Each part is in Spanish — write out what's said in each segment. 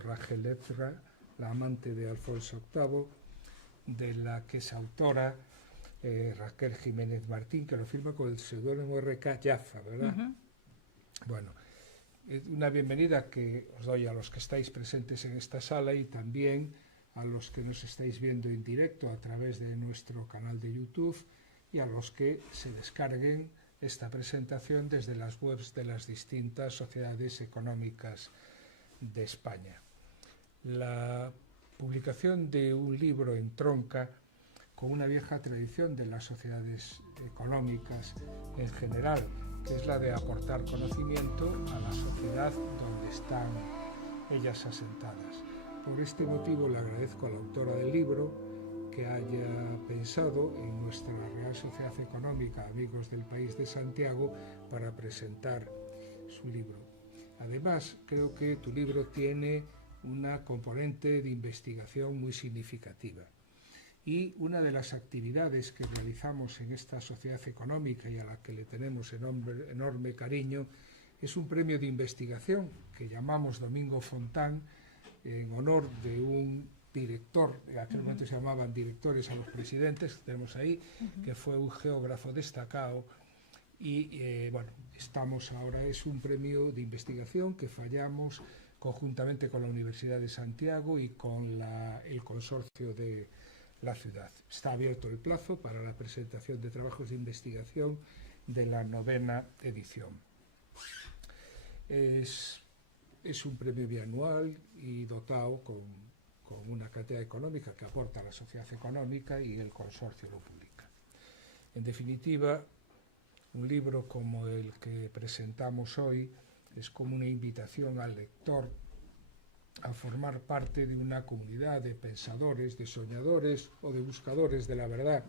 Rachel Ezra, la amante de Alfonso VIII, de la que es autora Raquel Jiménez Martín, que lo firma con el seudónimo R.K. Jaffa, ¿verdad? Bueno, una bienvenida que os doy a los que estáis presentes en esta sala y también a los que nos estáis viendo en directo a través de nuestro canal de YouTube y a los que se descarguen esta presentación desde las webs de las distintas sociedades económicas de España. La publicación de un libro entronca con una vieja tradición de las sociedades económicas en general, que es la de aportar conocimiento a la sociedad donde están ellas asentadas. Por este motivo le agradezco a la autora del libro que haya pensado en nuestra Real Sociedad Económica Amigos del País de Santiago para presentar su libro. Además, creo que tu libro tiene una componente de investigación muy significativa. Y una de las actividades que realizamos en esta sociedad económica y a la que le tenemos enorme cariño es un premio de investigación que llamamos Domingo Fontán en honor de un director, en aquel momento se llamaban directores a los presidentes, que tenemos ahí, que fue un geógrafo destacado y bueno, estamos ahora, es un premio de investigación que fallamos conjuntamente con la Universidad de Santiago y con el consorcio de la ciudad. Está abierto el plazo para la presentación de trabajos de investigación de la 9ª edición. Es un premio bianual y dotado con una cátedra económica que aporta a la sociedad económica y el consorcio lo publica. En definitiva, un libro como el que presentamos hoy es como una invitación al lector a formar parte de una comunidad de pensadores, de soñadores o de buscadores de la verdad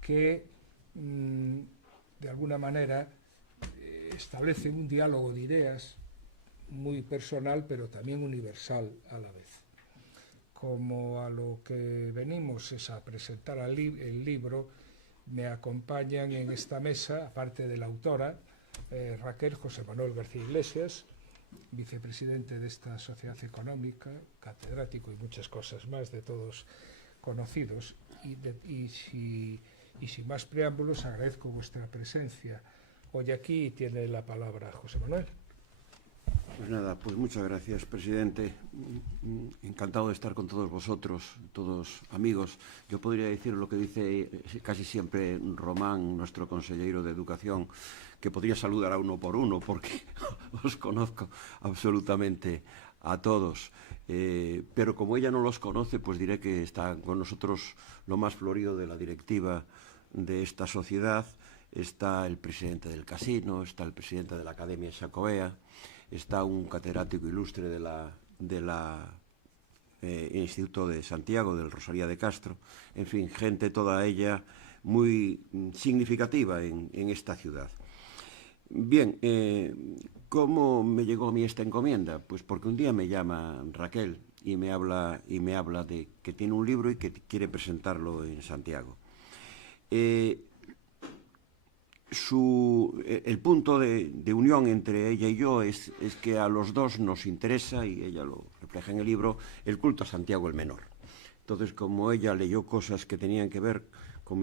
que de alguna manera establecen un diálogo de ideas muy personal pero también universal a la vez. Como a lo que venimos es a presentar el libro, me acompañan en esta mesa, aparte de la autora, Raquel, José Manuel García Iglesias, vicepresidente de esta sociedad económica, catedrático y muchas cosas más de todos conocidos. Y sin más preámbulos, agradezco vuestra presencia hoy aquí y tiene la palabra José Manuel. Pues nada, pues muchas gracias, presidente. Encantado de estar con todos vosotros, todos amigos. Yo podría decir lo que dice casi siempre Román, nuestro consejero de Educación, que podría saludar a uno por uno, porque os conozco absolutamente a todos. Pero como ella no los conoce, pues diré que está con nosotros lo más florido de la directiva de esta sociedad. Está el presidente del casino, está el presidente de la Academia Xacobea, está un catedrático ilustre del Instituto de Santiago, del Rosalía de Castro, en fin, gente toda ella muy significativa en esta ciudad. Bien, ¿cómo me llegó a mí esta encomienda? Pues porque un día me llama Raquel y me habla de que tiene un libro y que quiere presentarlo en Santiago. El punto de unión entre ella y yo es que a los dos nos interesa, y ella lo refleja en el libro, el culto a Santiago el Menor. Entonces, como ella leyó cosas que tenían que ver con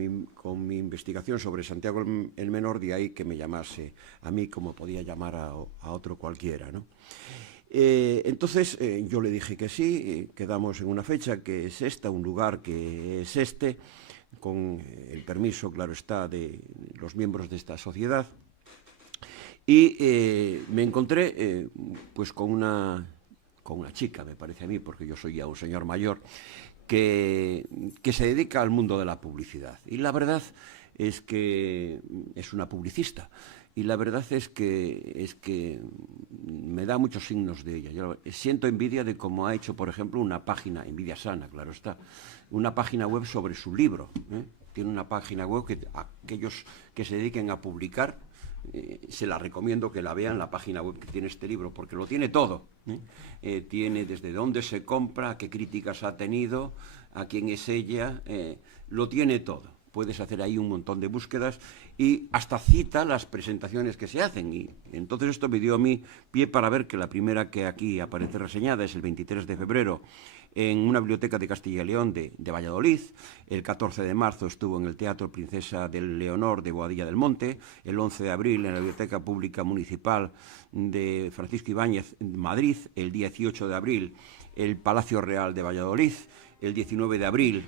mi investigación sobre Santiago el Menor, de ahí que me llamase a mí como podía llamar a otro cualquiera, ¿no? Entonces yo le dije que sí, quedamos en una fecha que es esta, un lugar que es este, con el permiso, claro está, de los miembros de esta sociedad. Y me encontré pues con una chica, me parece a mí, porque yo soy ya un señor mayor, que se dedica al mundo de la publicidad. Y la verdad es que es una publicista. Y la verdad es que me da muchos signos de ella. Yo siento envidia de cómo ha hecho, por ejemplo, una página, envidia sana, claro está, una página web sobre su libro. Tiene una página web que aquellos que se dediquen a publicar, se la recomiendo que la vean, la página web que tiene este libro, porque lo tiene todo. Tiene desde dónde se compra, qué críticas ha tenido, a quién es ella, lo tiene todo. puedes hacer ahí un montón de búsquedas y hasta cita las presentaciones que se hacen. Y entonces esto me dio a mí pie para ver que la primera que aquí aparece reseñada es el 23 de febrero en una biblioteca de Castilla y León de Valladolid. El 14 de marzo estuvo en el Teatro Princesa del Leonor de Boadilla del Monte. El 11 de abril en la Biblioteca Pública Municipal de Francisco Ibáñez en Madrid. El 18 de abril el Palacio Real de Valladolid. El 19 de abril,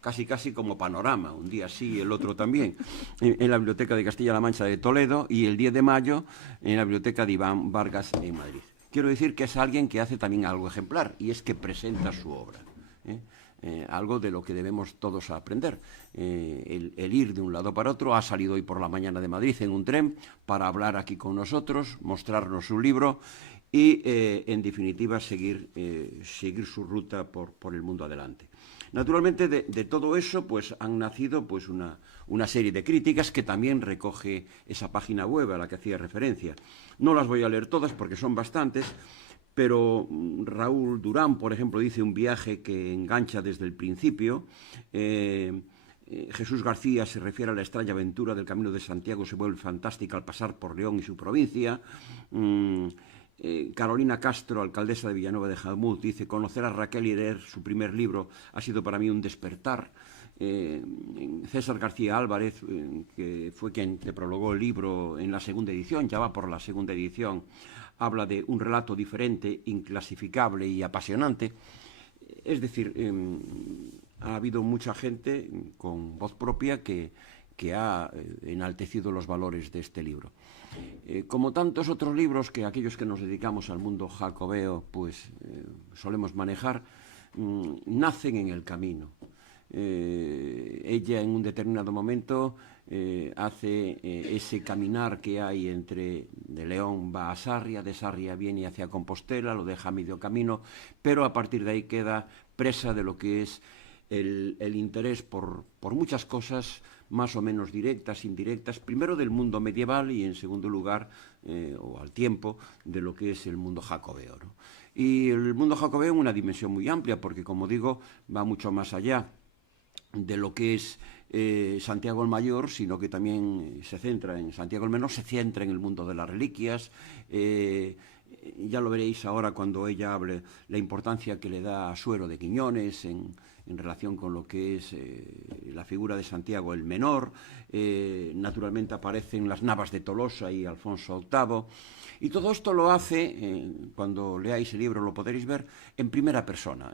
casi como panorama, un día sí y el otro también, en la Biblioteca de Castilla-La Mancha de Toledo, y el 10 de mayo en la Biblioteca de Iván Vargas en Madrid. Quiero decir que es alguien que hace también algo ejemplar, y es que presenta su obra. Algo de lo que debemos todos aprender. El ir de un lado para otro. Ha salido hoy por la mañana de Madrid en un tren para hablar aquí con nosotros, mostrarnos su libro y, en definitiva, seguir su ruta por el mundo adelante. Naturalmente, de todo eso pues han nacido pues una serie de críticas que también recoge esa página web a la que hacía referencia. No las voy a leer todas porque son bastantes, pero Raúl Durán, por ejemplo, dice: un viaje que engancha desde el principio. Jesús García se refiere a la extraña aventura del Camino de Santiago, se vuelve fantástica al pasar por León y su provincia. Carolina Castro, alcaldesa de Villanueva de Jamut, dice: conocer a Raquel y leer su primer libro ha sido para mí un despertar. César García Álvarez, que fue quien te prologó el libro en la segunda edición, ya va por la segunda edición, habla de un relato diferente, inclasificable y apasionante. Es decir, ha habido mucha gente con voz propia que ha enaltecido los valores de este libro. Como tantos otros libros que aquellos que nos dedicamos al mundo jacobeo pues solemos manejar, nacen en el camino. Ella en un determinado momento hace ese caminar que hay entre de León va a Sarria, de Sarria viene hacia Compostela, lo deja a medio camino, pero a partir de ahí queda presa de lo que es el interés por muchas cosas más o menos directas, indirectas, primero del mundo medieval y en segundo lugar, o al tiempo, de lo que es el mundo jacobeo, ¿no? Y el mundo jacobeo en una dimensión muy amplia, porque como digo, va mucho más allá de lo que es Santiago el Mayor, sino que también se centra en Santiago el Menor, se centra en el mundo de las reliquias. Ya lo veréis ahora cuando ella hable la importancia que le da a Suero de Quiñones en relación con lo que es la figura de Santiago el Menor. Naturalmente aparecen las Navas de Tolosa y Alfonso VIII. Y todo esto lo hace, cuando leáis el libro lo podréis ver, en primera persona.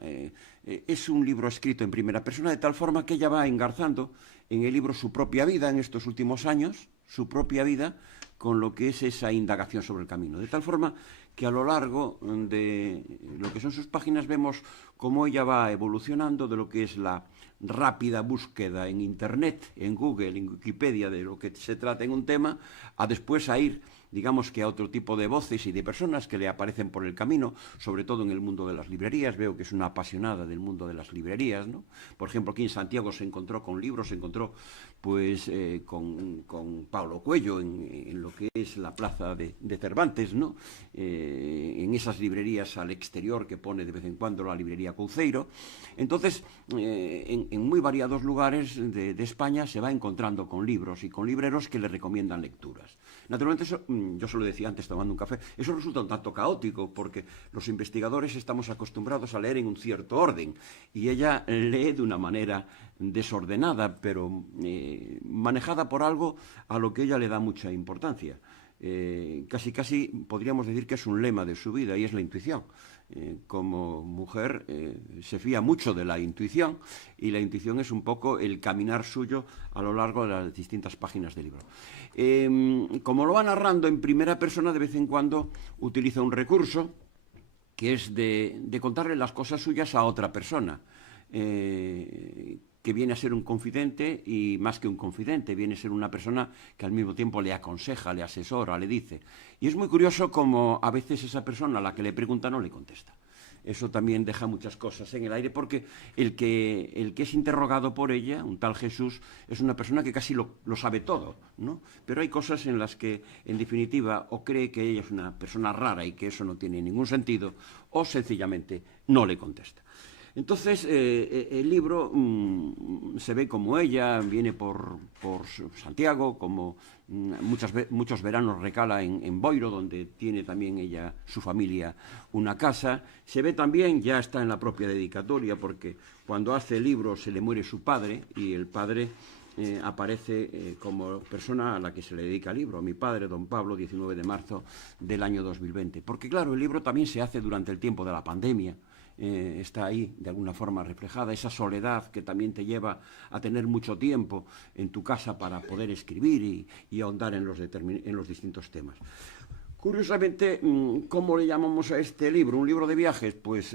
Es un libro escrito en primera persona, de tal forma que ella va engarzando en el libro su propia vida en estos últimos años, su propia vida, con lo que es esa indagación sobre el camino. De tal forma que a lo largo de lo que son sus páginas vemos cómo ella va evolucionando de lo que es la rápida búsqueda en Internet, en Google, en Wikipedia, de lo que se trata en un tema, a después a ir, digamos que a otro tipo de voces y de personas que le aparecen por el camino, sobre todo en el mundo de las librerías. Veo que es una apasionada del mundo de las librerías, ¿no? Por ejemplo, aquí en Santiago se encontró con libros, se encontró pues con Paulo Coelho en lo que es la plaza de Cervantes, ¿no? En esas librerías al exterior que pone de vez en cuando la librería Couceiro. Entonces, en muy variados lugares de España se va encontrando con libros y con libreros que le recomiendan lecturas. Naturalmente, eso, yo se lo decía antes tomando un café, eso resulta un tanto caótico porque los investigadores estamos acostumbrados a leer en un cierto orden y ella lee de una manera desordenada, pero manejada por algo a lo que ella le da mucha importancia. Casi podríamos decir que es un lema de su vida y es la intuición. Como mujer se fía mucho de la intuición y la intuición es un poco el caminar suyo a lo largo de las distintas páginas del libro. Como lo va narrando en primera persona, de vez en cuando utiliza un recurso que es de contarle las cosas suyas a otra persona, que viene a ser un confidente y más que un confidente, viene a ser una persona que al mismo tiempo le aconseja, le asesora, le dice. Y es muy curioso como a veces esa persona a la que le pregunta no le contesta. Eso también deja muchas cosas en el aire porque el que es interrogado por ella, un tal Jesús, es una persona que casi lo sabe todo, ¿no? Pero hay cosas en las que, en definitiva, o cree que ella es una persona rara y que eso no tiene ningún sentido, o sencillamente no le contesta. Entonces, el libro se ve como ella viene por Santiago, como muchos veranos recala en Boiro, donde tiene también ella, su familia, una casa. Se ve también, ya está en la propia dedicatoria, porque cuando hace el libro se le muere su padre, y el padre aparece como persona a la que se le dedica el libro, a mi padre, don Pablo, 19 de marzo del año 2020. Porque claro, el libro también se hace durante el tiempo de la pandemia. Está ahí de alguna forma reflejada, esa soledad que también te lleva a tener mucho tiempo en tu casa para poder escribir y ahondar en los distintos temas. Curiosamente, ¿cómo le llamamos a este libro? ¿Un libro de viajes? Pues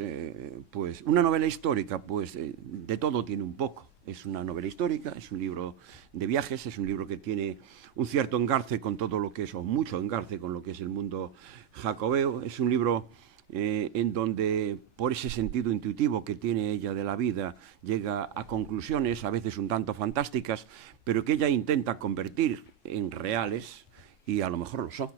una novela histórica, pues de todo tiene un poco. Es una novela histórica, es un libro de viajes, es un libro que tiene un cierto engarce con todo lo que es, o mucho engarce con lo que es el mundo jacobeo. Es un libro en donde, por ese sentido intuitivo que tiene ella de la vida, llega a conclusiones a veces un tanto fantásticas, pero que ella intenta convertir en reales, y a lo mejor lo son,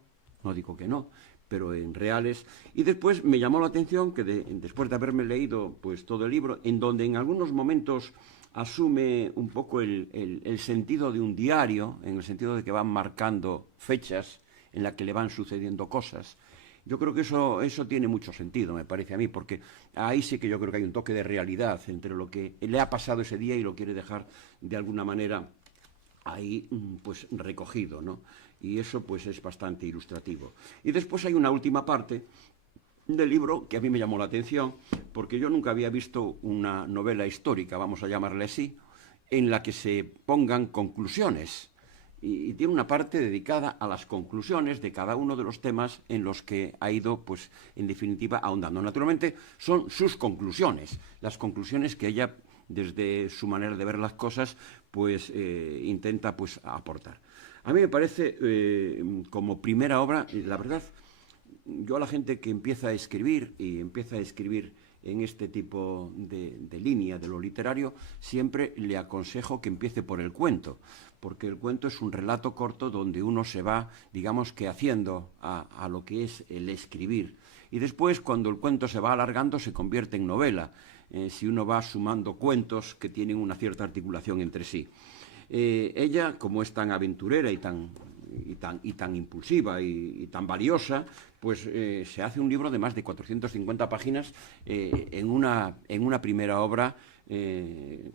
no digo que no, pero en reales. Y después me llamó la atención que después de haberme leído pues todo el libro, en donde en algunos momentos asume un poco el sentido de un diario, en el sentido de que van marcando fechas en las que le van sucediendo cosas. Yo creo que eso tiene mucho sentido, me parece a mí, porque ahí sí que yo creo que hay un toque de realidad entre lo que le ha pasado ese día y lo quiere dejar de alguna manera ahí pues recogido, ¿no? Y eso pues es bastante ilustrativo. Y después hay una última parte del libro que a mí me llamó la atención, porque yo nunca había visto una novela histórica, vamos a llamarle así, en la que se pongan conclusiones. Y tiene una parte dedicada a las conclusiones de cada uno de los temas en los que ha ido, pues, en definitiva, ahondando. Naturalmente, son sus conclusiones, las conclusiones que ella, desde su manera de ver las cosas, pues, intenta, pues, aportar. A mí me parece, como primera obra, la verdad, yo a la gente que empieza a escribir, y empieza a escribir en este tipo de línea de lo literario, siempre le aconsejo que empiece por el cuento, porque el cuento es un relato corto donde uno se va, digamos que haciendo a lo que es el escribir. Y después, cuando el cuento se va alargando, se convierte en novela, si uno va sumando cuentos que tienen una cierta articulación entre sí. Ella, como es tan aventurera y tan impulsiva y tan valiosa, pues se hace un libro de más de 450 páginas en una primera obra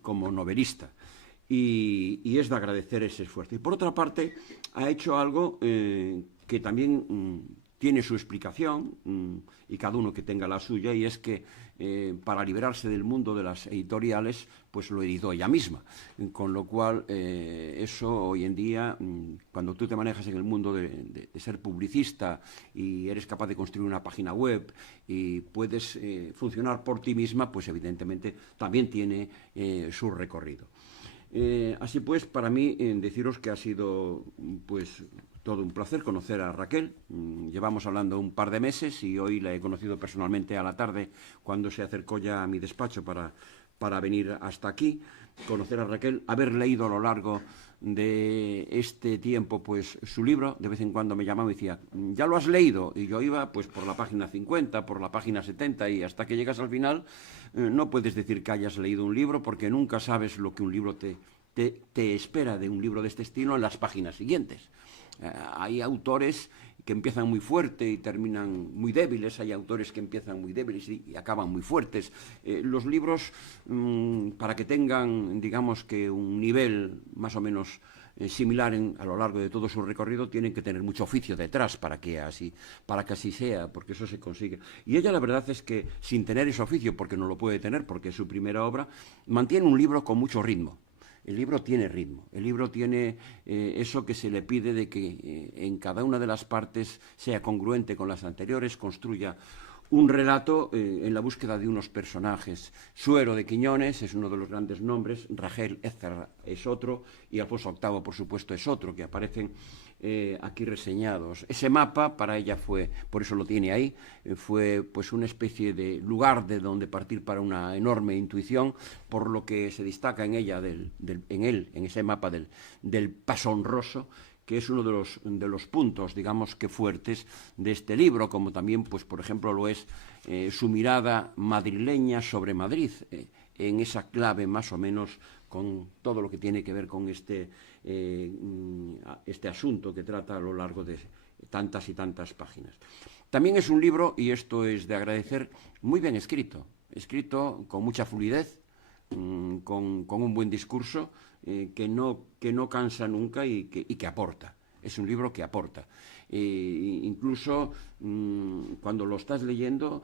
como novelista. Y es de agradecer ese esfuerzo. Y por otra parte, ha hecho algo que también tiene su explicación, y cada uno que tenga la suya, y es que para liberarse del mundo de las editoriales, pues lo editó ella misma. Con lo cual, eso hoy en día, cuando tú te manejas en el mundo de ser publicista y eres capaz de construir una página web y puedes funcionar por ti misma, pues evidentemente también tiene su recorrido. Así pues, para mí, deciros que ha sido pues todo un placer conocer a Raquel. Llevamos hablando un par de meses y hoy la he conocido personalmente a la tarde cuando se acercó ya a mi despacho para venir hasta aquí. Conocer a Raquel, haber leído a lo largo de este tiempo pues su libro. De vez en cuando me llamaba y decía, ¿ya lo has leído? Y yo iba pues por la página 50, por la página 70, y hasta que llegas al final no puedes decir que hayas leído un libro, porque nunca sabes lo que un libro te espera de un libro de este estilo en las páginas siguientes. Hay autores que empiezan muy fuerte y terminan muy débiles, hay autores que empiezan muy débiles y acaban muy fuertes. Los libros, para que tengan, digamos que un nivel más o menos similar a lo largo de todo su recorrido, tienen que tener mucho oficio detrás para que así sea, porque eso se consigue. Y ella, la verdad es que, sin tener ese oficio, porque no lo puede tener, porque es su primera obra, mantiene un libro con mucho ritmo. El libro tiene ritmo, el libro tiene eso que se le pide de que en cada una de las partes sea congruente con las anteriores, construya un relato en la búsqueda de unos personajes. Suero de Quiñones es uno de los grandes nombres, Rachel Ezer es otro, y Alfonso VIII, por supuesto, es otro, que aparecen aquí reseñados. Ese mapa para ella fue, por eso lo tiene ahí, fue pues una especie de lugar de donde partir para una enorme intuición, por lo que se destaca en ella, en ese mapa del paso honroso, que es uno de los puntos, digamos que fuertes de este libro, como también, pues, por ejemplo, lo es su mirada madrileña sobre Madrid, en esa clave más o menos con todo lo que tiene que ver con este asunto que trata a lo largo de tantas y tantas páginas. También es un libro, y esto es de agradecer, muy bien escrito con mucha fluidez, con un buen discurso, que no cansa nunca y que aporta. Es un libro que aporta. Incluso cuando lo estás leyendo,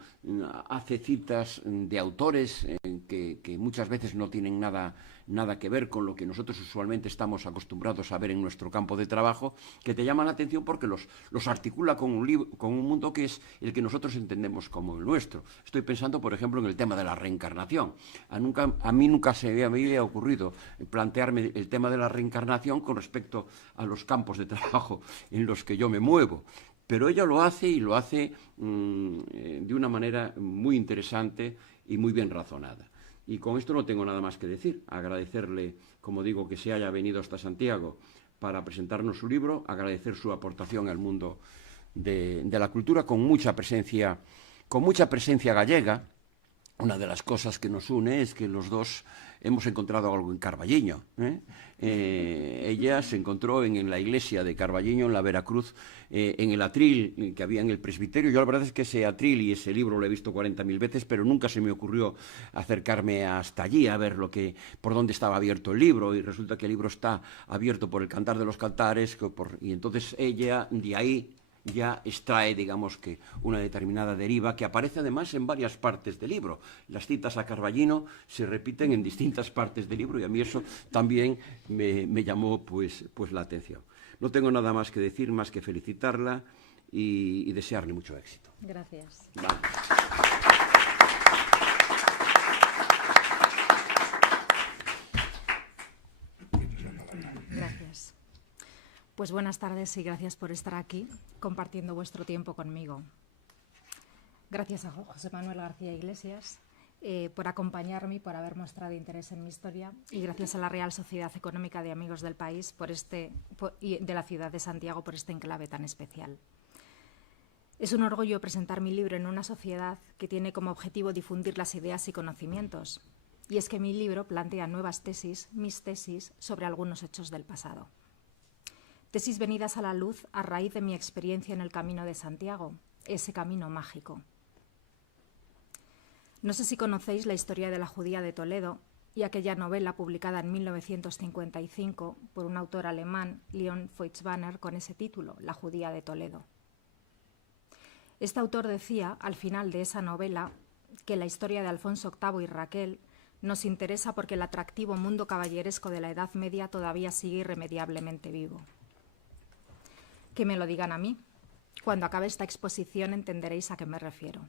hace citas de autores que muchas veces no tienen nada que ver con lo que nosotros usualmente estamos acostumbrados a ver en nuestro campo de trabajo, que te llaman la atención porque los articula con un mundo que es el que nosotros entendemos como el nuestro. Estoy pensando, por ejemplo, en el tema de la reencarnación. A mí nunca me había ocurrido plantearme el tema de la reencarnación con respecto a los campos de trabajo en los que yo me muevo. Pero ella lo hace y lo hace de una manera muy interesante y muy bien razonada. Y con esto no tengo nada más que decir. Agradecerle, como digo, que se haya venido hasta Santiago para presentarnos su libro, agradecer su aportación al mundo de la cultura con mucha presencia gallega. Una de las cosas que nos une es que los dos hemos encontrado algo en Carballiño. Ella se encontró en la iglesia de Carballiño, en la Veracruz, en el atril que había en el presbiterio. Yo la verdad es que ese atril y ese libro lo he visto 40.000 veces, pero nunca se me ocurrió acercarme hasta allí a ver por dónde estaba abierto el libro, y resulta que el libro está abierto por el Cantar de los Cantares, y entonces ella de ahí ya extrae, digamos, que una determinada deriva que aparece además en varias partes del libro. Las citas a Carballino se repiten en distintas partes del libro y a mí eso también me llamó pues la atención. No tengo nada más que decir, más que felicitarla y desearle mucho éxito. Gracias. Vale. Gracias. Pues buenas tardes y gracias por estar aquí compartiendo vuestro tiempo conmigo. Gracias a José Manuel García Iglesias por acompañarme y por haber mostrado interés en mi historia, y gracias a la Real Sociedad Económica de Amigos del País y de la ciudad de Santiago por este enclave tan especial. Es un orgullo presentar mi libro en una sociedad que tiene como objetivo difundir las ideas y conocimientos, y es que mi libro plantea nuevas tesis, mis tesis, sobre algunos hechos del pasado. Tesis venidas a la luz a raíz de mi experiencia en el Camino de Santiago, ese camino mágico. No sé si conocéis la historia de la judía de Toledo y aquella novela publicada en 1955 por un autor alemán, Leon Feuchtwanger, con ese título, La judía de Toledo. Este autor decía, al final de esa novela, que la historia de Alfonso VIII y Raquel nos interesa porque el atractivo mundo caballeresco de la Edad Media todavía sigue irremediablemente vivo. Que me lo digan a mí. Cuando acabe esta exposición entenderéis a qué me refiero.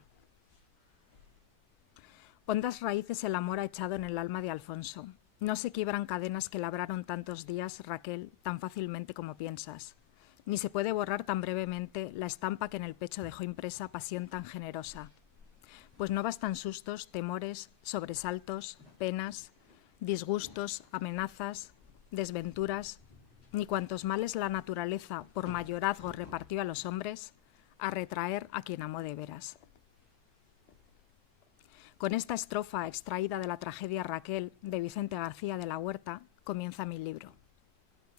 Hondas raíces el amor ha echado en el alma de Alfonso. No se quiebran cadenas que labraron tantos días, Raquel, tan fácilmente como piensas. Ni se puede borrar tan brevemente la estampa que en el pecho dejó impresa pasión tan generosa. Pues no bastan sustos, temores, sobresaltos, penas, disgustos, amenazas, desventuras, ni cuantos males la naturaleza por mayorazgo repartió a los hombres, a retraer a quien amó de veras. Con esta estrofa extraída de la tragedia Raquel de Vicente García de la Huerta comienza mi libro.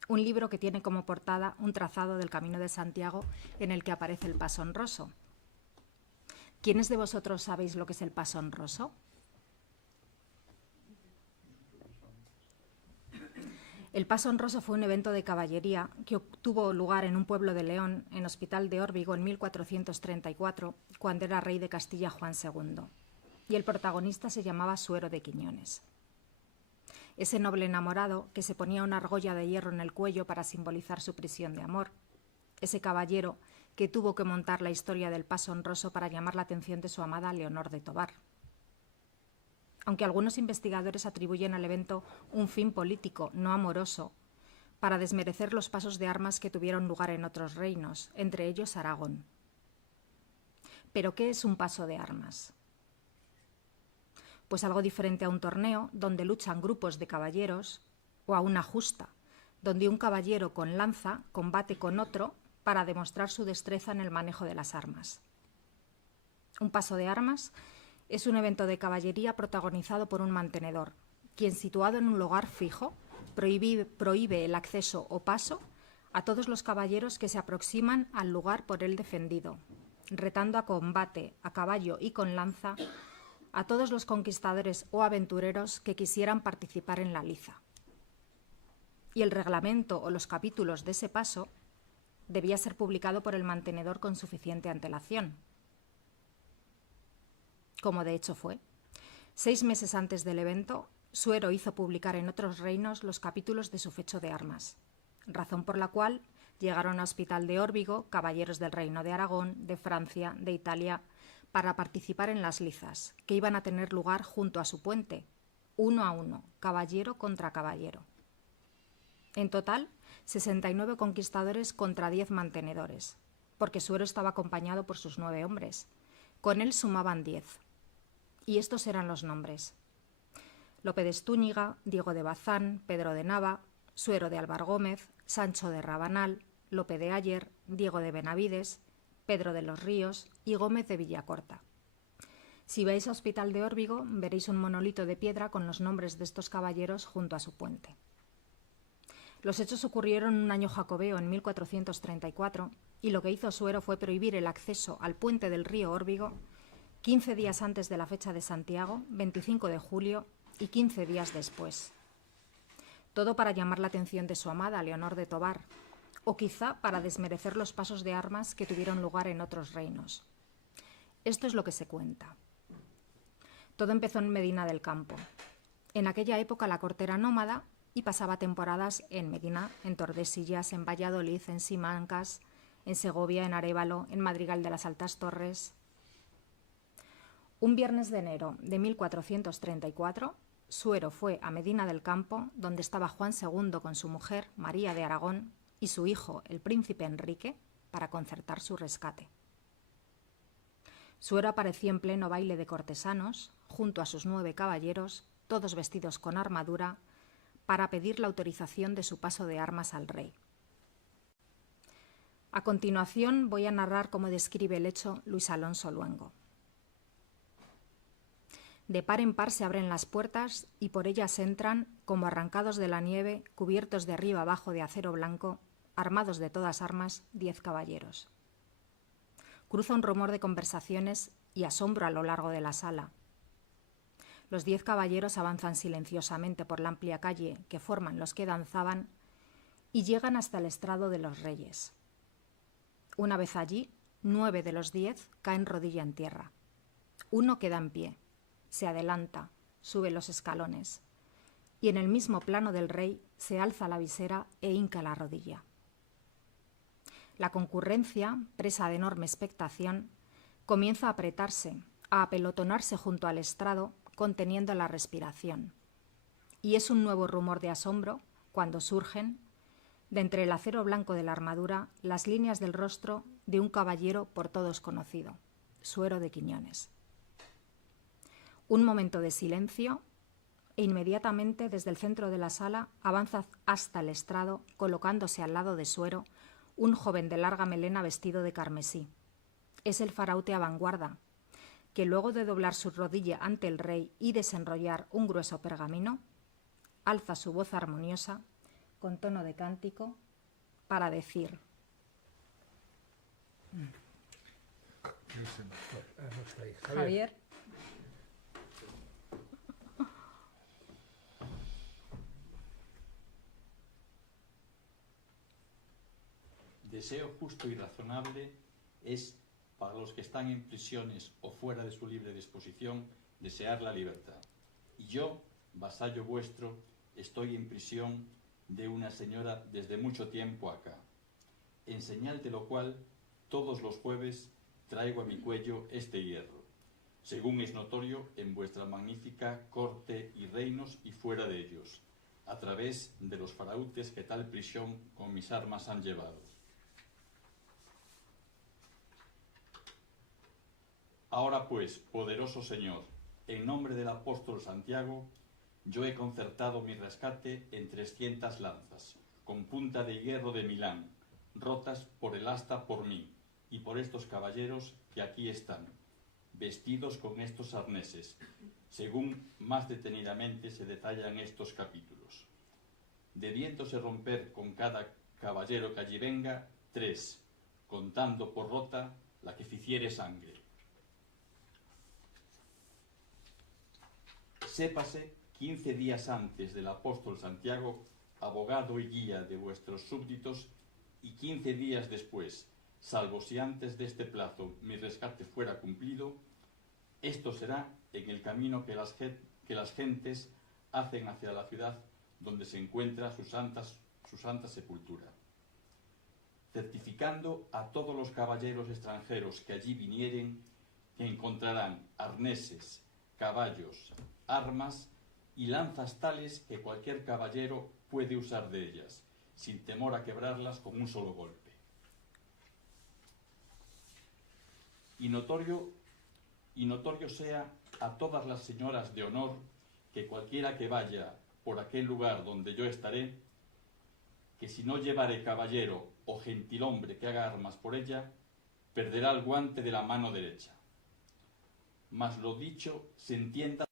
Un libro que tiene como portada un trazado del Camino de Santiago en el que aparece el Paso Honroso. ¿Quiénes de vosotros sabéis lo que es el Paso Honroso? El Paso Honroso fue un evento de caballería que tuvo lugar en un pueblo de León, en Hospital de Órbigo, en 1434, cuando era rey de Castilla Juan II. Y el protagonista se llamaba Suero de Quiñones. Ese noble enamorado que se ponía una argolla de hierro en el cuello para simbolizar su prisión de amor. Ese caballero que tuvo que montar la historia del Paso Honroso para llamar la atención de su amada Leonor de Tobar. Aunque algunos investigadores atribuyen al evento un fin político, no amoroso, para desmerecer los pasos de armas que tuvieron lugar en otros reinos, entre ellos Aragón. ¿Pero qué es un paso de armas? Pues algo diferente a un torneo donde luchan grupos de caballeros, o a una justa, donde un caballero con lanza combate con otro para demostrar su destreza en el manejo de las armas. Un paso de armas es un evento de caballería protagonizado por un mantenedor, quien, situado en un lugar fijo, prohíbe el acceso o paso a todos los caballeros que se aproximan al lugar por él defendido, retando a combate a caballo y con lanza a todos los conquistadores o aventureros que quisieran participar en la liza. Y el reglamento o los capítulos de ese paso debía ser publicado por el mantenedor con suficiente antelación, como de hecho fue. 6 meses antes del evento, Suero hizo publicar en otros reinos los capítulos de su fecho de armas, razón por la cual llegaron a Hospital de Órbigo caballeros del Reino de Aragón, de Francia, de Italia, para participar en las lizas, que iban a tener lugar junto a su puente, 1 a 1, caballero contra caballero. En total, 69 conquistadores contra 10 mantenedores, porque Suero estaba acompañado por sus 9 hombres. Con él sumaban 10. Y estos eran los nombres: Lope de Estúñiga, Diego de Bazán, Pedro de Nava, Suero de Albargómez, Sancho de Rabanal, Lope de Ayer, Diego de Benavides, Pedro de los Ríos y Gómez de Villacorta. Si vais a Hospital de Órbigo, veréis un monolito de piedra con los nombres de estos caballeros junto a su puente. Los hechos ocurrieron en un año jacobeo, en 1434, y lo que hizo Suero fue prohibir el acceso al puente del río Órbigo 15 días antes de la fecha de Santiago, 25 de julio, y 15 días después. Todo para llamar la atención de su amada, Leonor de Tobar, o quizá para desmerecer los pasos de armas que tuvieron lugar en otros reinos. Esto es lo que se cuenta. Todo empezó en Medina del Campo. En aquella época la corte era nómada y pasaba temporadas en Medina, en Tordesillas, en Valladolid, en Simancas, en Segovia, en Arévalo, en Madrigal de las Altas Torres. Un viernes de enero de 1434, Suero fue a Medina del Campo, donde estaba Juan II con su mujer, María de Aragón, y su hijo, el príncipe Enrique, para concertar su rescate. Suero apareció en pleno baile de cortesanos, junto a sus 9 caballeros, todos vestidos con armadura, para pedir la autorización de su paso de armas al rey. A continuación voy a narrar cómo describe el hecho Luis Alonso Luengo. De par en par se abren las puertas y por ellas entran, como arrancados de la nieve, cubiertos de arriba abajo de acero blanco, armados de todas armas, 10 caballeros. Cruza un rumor de conversaciones y asombro a lo largo de la sala. Los 10 caballeros avanzan silenciosamente por la amplia calle que forman los que danzaban y llegan hasta el estrado de los reyes. Una vez allí, 9 de los 10 caen rodilla en tierra. Uno queda en pie, se adelanta, sube los escalones, y en el mismo plano del rey se alza la visera e hinca la rodilla. La concurrencia, presa de enorme expectación, comienza a apretarse, a apelotonarse junto al estrado, conteniendo la respiración. Y es un nuevo rumor de asombro cuando surgen, de entre el acero blanco de la armadura, las líneas del rostro de un caballero por todos conocido, Suero de Quiñones. Un momento de silencio e inmediatamente desde el centro de la sala avanza hasta el estrado, colocándose al lado de Suero, un joven de larga melena vestido de carmesí. Es el faraute Avanguarda, que luego de doblar su rodilla ante el rey y desenrollar un grueso pergamino, alza su voz armoniosa, con tono de cántico, para decir: Javier. Deseo justo y razonable es, para los que están en prisiones o fuera de su libre disposición, desear la libertad. Y yo, vasallo vuestro, estoy en prisión de una señora desde mucho tiempo acá, en señal de lo cual todos los jueves traigo a mi cuello este hierro, según es notorio en vuestra magnífica corte y reinos y fuera de ellos, a través de los farautes que tal prisión con mis armas han llevado. Ahora pues, poderoso Señor, en nombre del apóstol Santiago, yo he concertado mi rescate en 300 lanzas, con punta de hierro de Milán, rotas por el asta por mí y por estos caballeros que aquí están, vestidos con estos arneses, según más detenidamente se detallan estos capítulos. Debiéndose romper con cada caballero que allí venga 3, contando por rota la que ficiere sangre. Sépase 15 días antes del apóstol Santiago, abogado y guía de vuestros súbditos, y 15 días después, salvo si antes de este plazo mi rescate fuera cumplido, esto será en el camino que las gentes hacen hacia la ciudad donde se encuentra su santa sepultura, certificando a todos los caballeros extranjeros que allí vinieren que encontrarán arneses, caballos, armas y lanzas tales que cualquier caballero puede usar de ellas, sin temor a quebrarlas con un solo golpe. Y notorio sea a todas las señoras de honor que cualquiera que vaya por aquel lugar donde yo estaré, que si no llevare caballero o gentilhombre que haga armas por ella, perderá el guante de la mano derecha. Mas lo dicho se entienda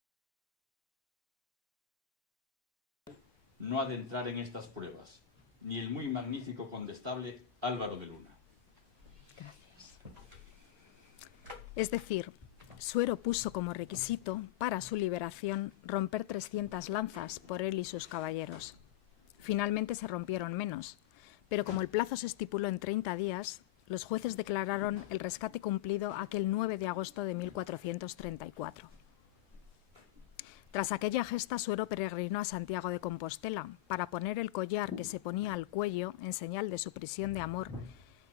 no ha de entrar en estas pruebas, ni el muy magnífico condestable Álvaro de Luna. Gracias. Es decir, Suero puso como requisito para su liberación romper 300 lanzas por él y sus caballeros. Finalmente se rompieron menos, pero como el plazo se estipuló en 30 días, los jueces declararon el rescate cumplido aquel 9 de agosto de 1434. Tras aquella gesta, Suero peregrinó a Santiago de Compostela para poner el collar que se ponía al cuello en señal de su prisión de amor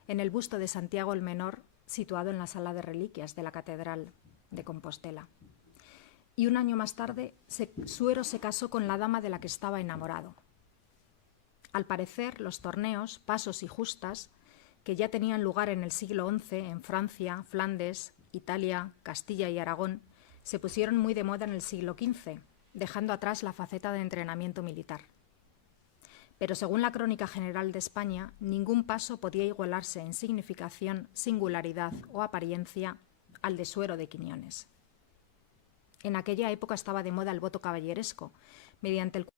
en el busto de Santiago el Menor, situado en la sala de reliquias de la Catedral de Compostela. Y un año más tarde, Suero se casó con la dama de la que estaba enamorado. Al parecer, los torneos, pasos y justas, que ya tenían lugar en el siglo XI en Francia, Flandes, Italia, Castilla y Aragón, se pusieron muy de moda en el siglo XV, dejando atrás la faceta de entrenamiento militar. Pero según la Crónica General de España, ningún paso podía igualarse en significación, singularidad o apariencia al de Suero de Quiñones. En aquella época estaba de moda el voto caballeresco, mediante el cual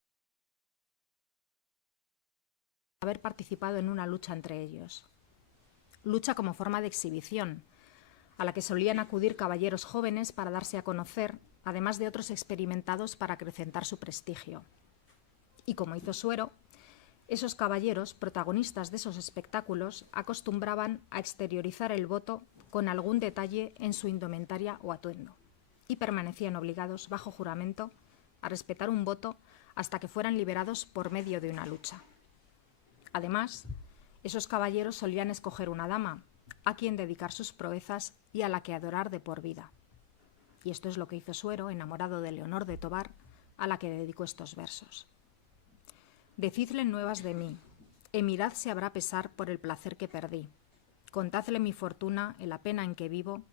haber participado en una lucha entre ellos. Lucha como forma de exhibición, a la que solían acudir caballeros jóvenes para darse a conocer, además de otros experimentados para acrecentar su prestigio. Y como hizo Suero, esos caballeros, protagonistas de esos espectáculos, acostumbraban a exteriorizar el voto con algún detalle en su indumentaria o atuendo, y permanecían obligados, bajo juramento, a respetar un voto hasta que fueran liberados por medio de una lucha. Además, esos caballeros solían escoger una dama, a quien dedicar sus proezas y a la que adorar de por vida. Y esto es lo que hizo Suero, enamorado de Leonor de Tobar, a la que dedicó estos versos. Decidle nuevas de mí, e mirad si habrá pesar por el placer que perdí. Contadle mi fortuna e la pena en que vivo,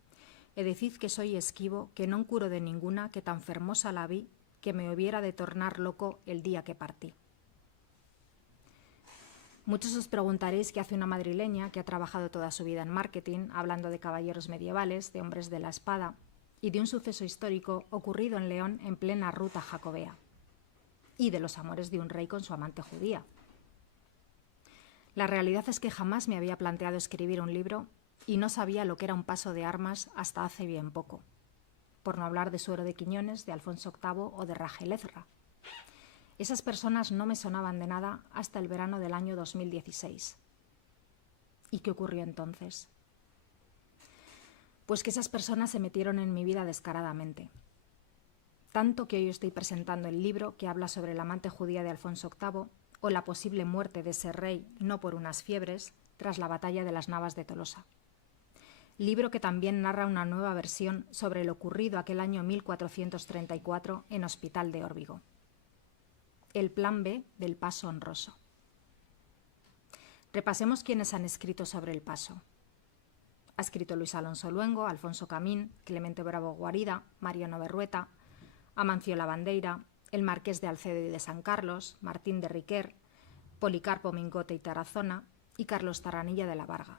e decid que soy esquivo, que non curo de ninguna, que tan fermosa la vi, que me hubiera de tornar loco el día que partí. Muchos os preguntaréis qué hace una madrileña que ha trabajado toda su vida en marketing, hablando de caballeros medievales, de hombres de la espada y de un suceso histórico ocurrido en León en plena ruta jacobea, y de los amores de un rey con su amante judía. La realidad es que jamás me había planteado escribir un libro y no sabía lo que era un paso de armas hasta hace bien poco, por no hablar de Suero de Quiñones, de Alfonso VIII o de Rajel Ezra. Esas personas no me sonaban de nada hasta el verano del año 2016. ¿Y qué ocurrió entonces? Pues que esas personas se metieron en mi vida descaradamente. Tanto que hoy estoy presentando el libro que habla sobre la amante judía de Alfonso VIII o la posible muerte de ese rey, no por unas fiebres, tras la batalla de las Navas de Tolosa. Libro que también narra una nueva versión sobre lo ocurrido aquel año 1434 en Hospital de Órbigo. El plan B del paso honroso. Repasemos quiénes han escrito sobre el paso. Ha escrito Luis Alonso Luengo, Alfonso Camín, Clemente Bravo Guarida, Mariano Berrueta, Amancio Lavandeira, el Marqués de Alcedo y de San Carlos, Martín de Riquer, Policarpo Mingote y Tarazona y Carlos Taranilla de la Varga.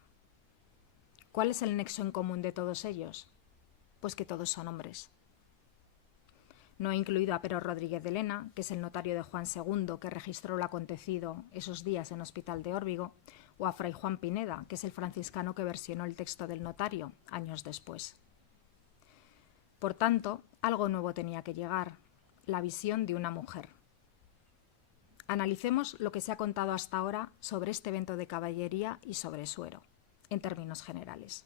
¿Cuál es el nexo en común de todos ellos? Pues que todos son hombres. No he incluido a Pero Rodríguez de Lena, que es el notario de Juan II, que registró lo acontecido esos días en Hospital de Órbigo, o a Fray Juan Pineda, que es el franciscano que versionó el texto del notario años después. Por tanto, algo nuevo tenía que llegar, la visión de una mujer. Analicemos lo que se ha contado hasta ahora sobre este evento de caballería y sobre Suero, en términos generales.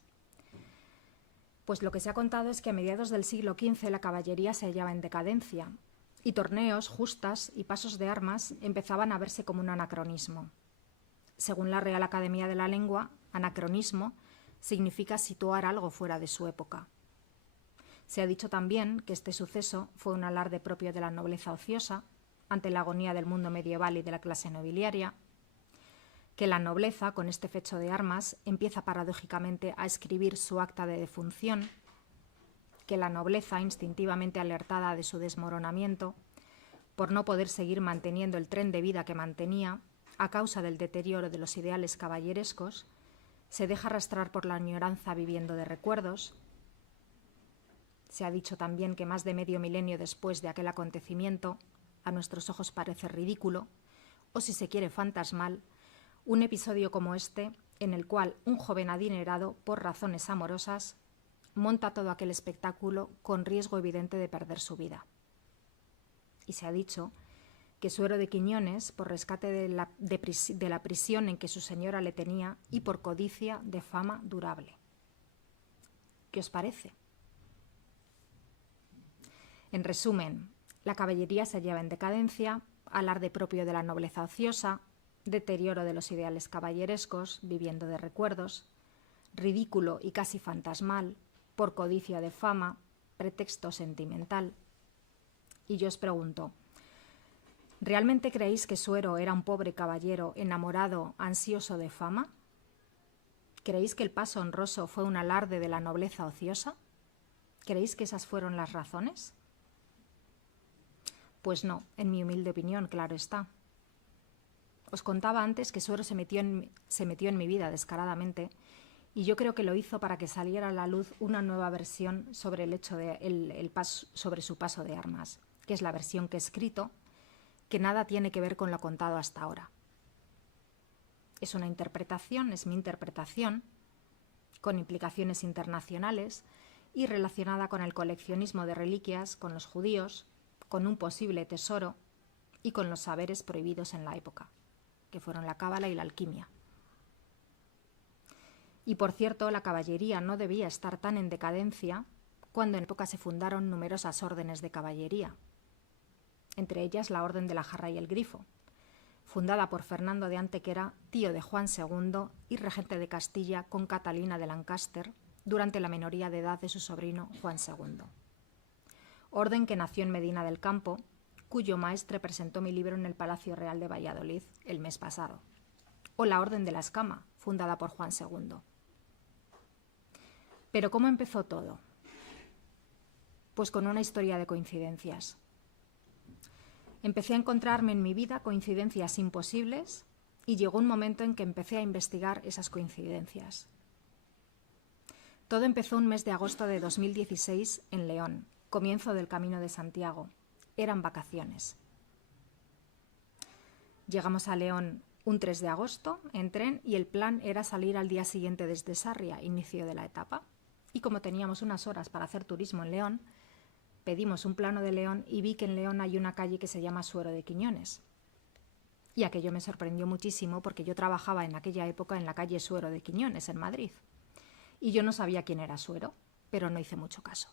Pues lo que se ha contado es que a mediados del siglo XV la caballería se hallaba en decadencia y torneos, justas y pasos de armas empezaban a verse como un anacronismo. Según la Real Academia de la Lengua, anacronismo significa situar algo fuera de su época. Se ha dicho también que este suceso fue un alarde propio de la nobleza ociosa ante la agonía del mundo medieval y de la clase nobiliaria, que la nobleza, con este fecho de armas, empieza paradójicamente a escribir su acta de defunción, que la nobleza, instintivamente alertada de su desmoronamiento, por no poder seguir manteniendo el tren de vida que mantenía, a causa del deterioro de los ideales caballerescos, se deja arrastrar por la añoranza viviendo de recuerdos. Se ha dicho también que más de medio milenio después de aquel acontecimiento, a nuestros ojos parece ridículo, o si se quiere fantasmal, un episodio como este, en el cual un joven adinerado, por razones amorosas, monta todo aquel espectáculo con riesgo evidente de perder su vida. Y se ha dicho que Suero de Quiñones, por rescate de la prisión en que su señora le tenía y por codicia de fama durable. ¿Qué os parece? En resumen, la caballería se hallaba en decadencia, alarde propio de la nobleza ociosa, deterioro de los ideales caballerescos, viviendo de recuerdos, ridículo y casi fantasmal, por codicia de fama, pretexto sentimental. Y yo os pregunto, ¿realmente creéis que Suero era un pobre caballero enamorado, ansioso de fama? ¿Creéis que el paso honroso fue un alarde de la nobleza ociosa? ¿Creéis que esas fueron las razones? Pues no, en mi humilde opinión, claro está. Os contaba antes que Suero se metió en mi vida descaradamente y yo creo que lo hizo para que saliera a la luz una nueva versión sobre el hecho sobre su paso de armas, que es la versión que he escrito, que nada tiene que ver con lo contado hasta ahora. Es una interpretación, es mi interpretación, con implicaciones internacionales y relacionada con el coleccionismo de reliquias, con los judíos, con un posible tesoro y con los saberes prohibidos en la época, que fueron la cábala y la alquimia. Y por cierto, la caballería no debía estar tan en decadencia cuando en época se fundaron numerosas órdenes de caballería, entre ellas la Orden de la Jarra y el Grifo, fundada por Fernando de Antequera, tío de Juan II y regente de Castilla con Catalina de Lancaster, durante la minoría de edad de su sobrino Juan II. Orden que nació en Medina del Campo, cuyo maestre presentó mi libro en el Palacio Real de Valladolid el mes pasado, o la Orden de la Escama, fundada por Juan II. Pero ¿cómo empezó todo? Pues con una historia de coincidencias. Empecé a encontrarme en mi vida coincidencias imposibles y llegó un momento en que empecé a investigar esas coincidencias. Todo empezó un mes de agosto de 2016 en León, comienzo del Camino de Santiago. Eran vacaciones. Llegamos a León un 3 de agosto en tren y el plan era salir al día siguiente desde Sarria, inicio de la etapa. Y como teníamos unas horas para hacer turismo en León, pedimos un plano de León y vi que en León hay una calle que se llama Suero de Quiñones. Y aquello me sorprendió muchísimo porque yo trabajaba en aquella época en la calle Suero de Quiñones, en Madrid. Y yo no sabía quién era Suero, pero no hice mucho caso.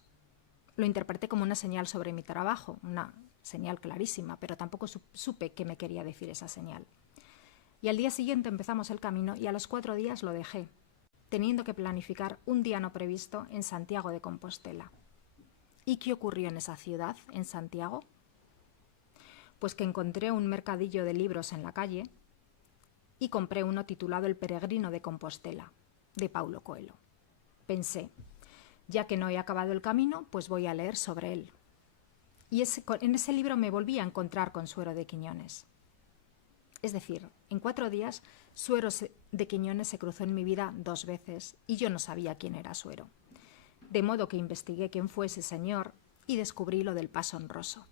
Lo interpreté como una señal sobre mi trabajo, una señal clarísima, pero tampoco supe qué me quería decir esa señal. Y al día siguiente empezamos el camino y a los 4 días lo dejé, teniendo que planificar un día no previsto en Santiago de Compostela. ¿Y qué ocurrió en esa ciudad, en Santiago? Pues que encontré un mercadillo de libros en la calle y compré uno titulado El peregrino de Compostela, de Paulo Coelho. Pensé, ya que no he acabado el camino, pues voy a leer sobre él. Y en ese libro me volví a encontrar con Suero de Quiñones. Es decir, en 4 días, Suero de Quiñones se cruzó en mi vida 2 veces y yo no sabía quién era Suero. De modo que investigué quién fue ese señor y descubrí lo del paso honroso.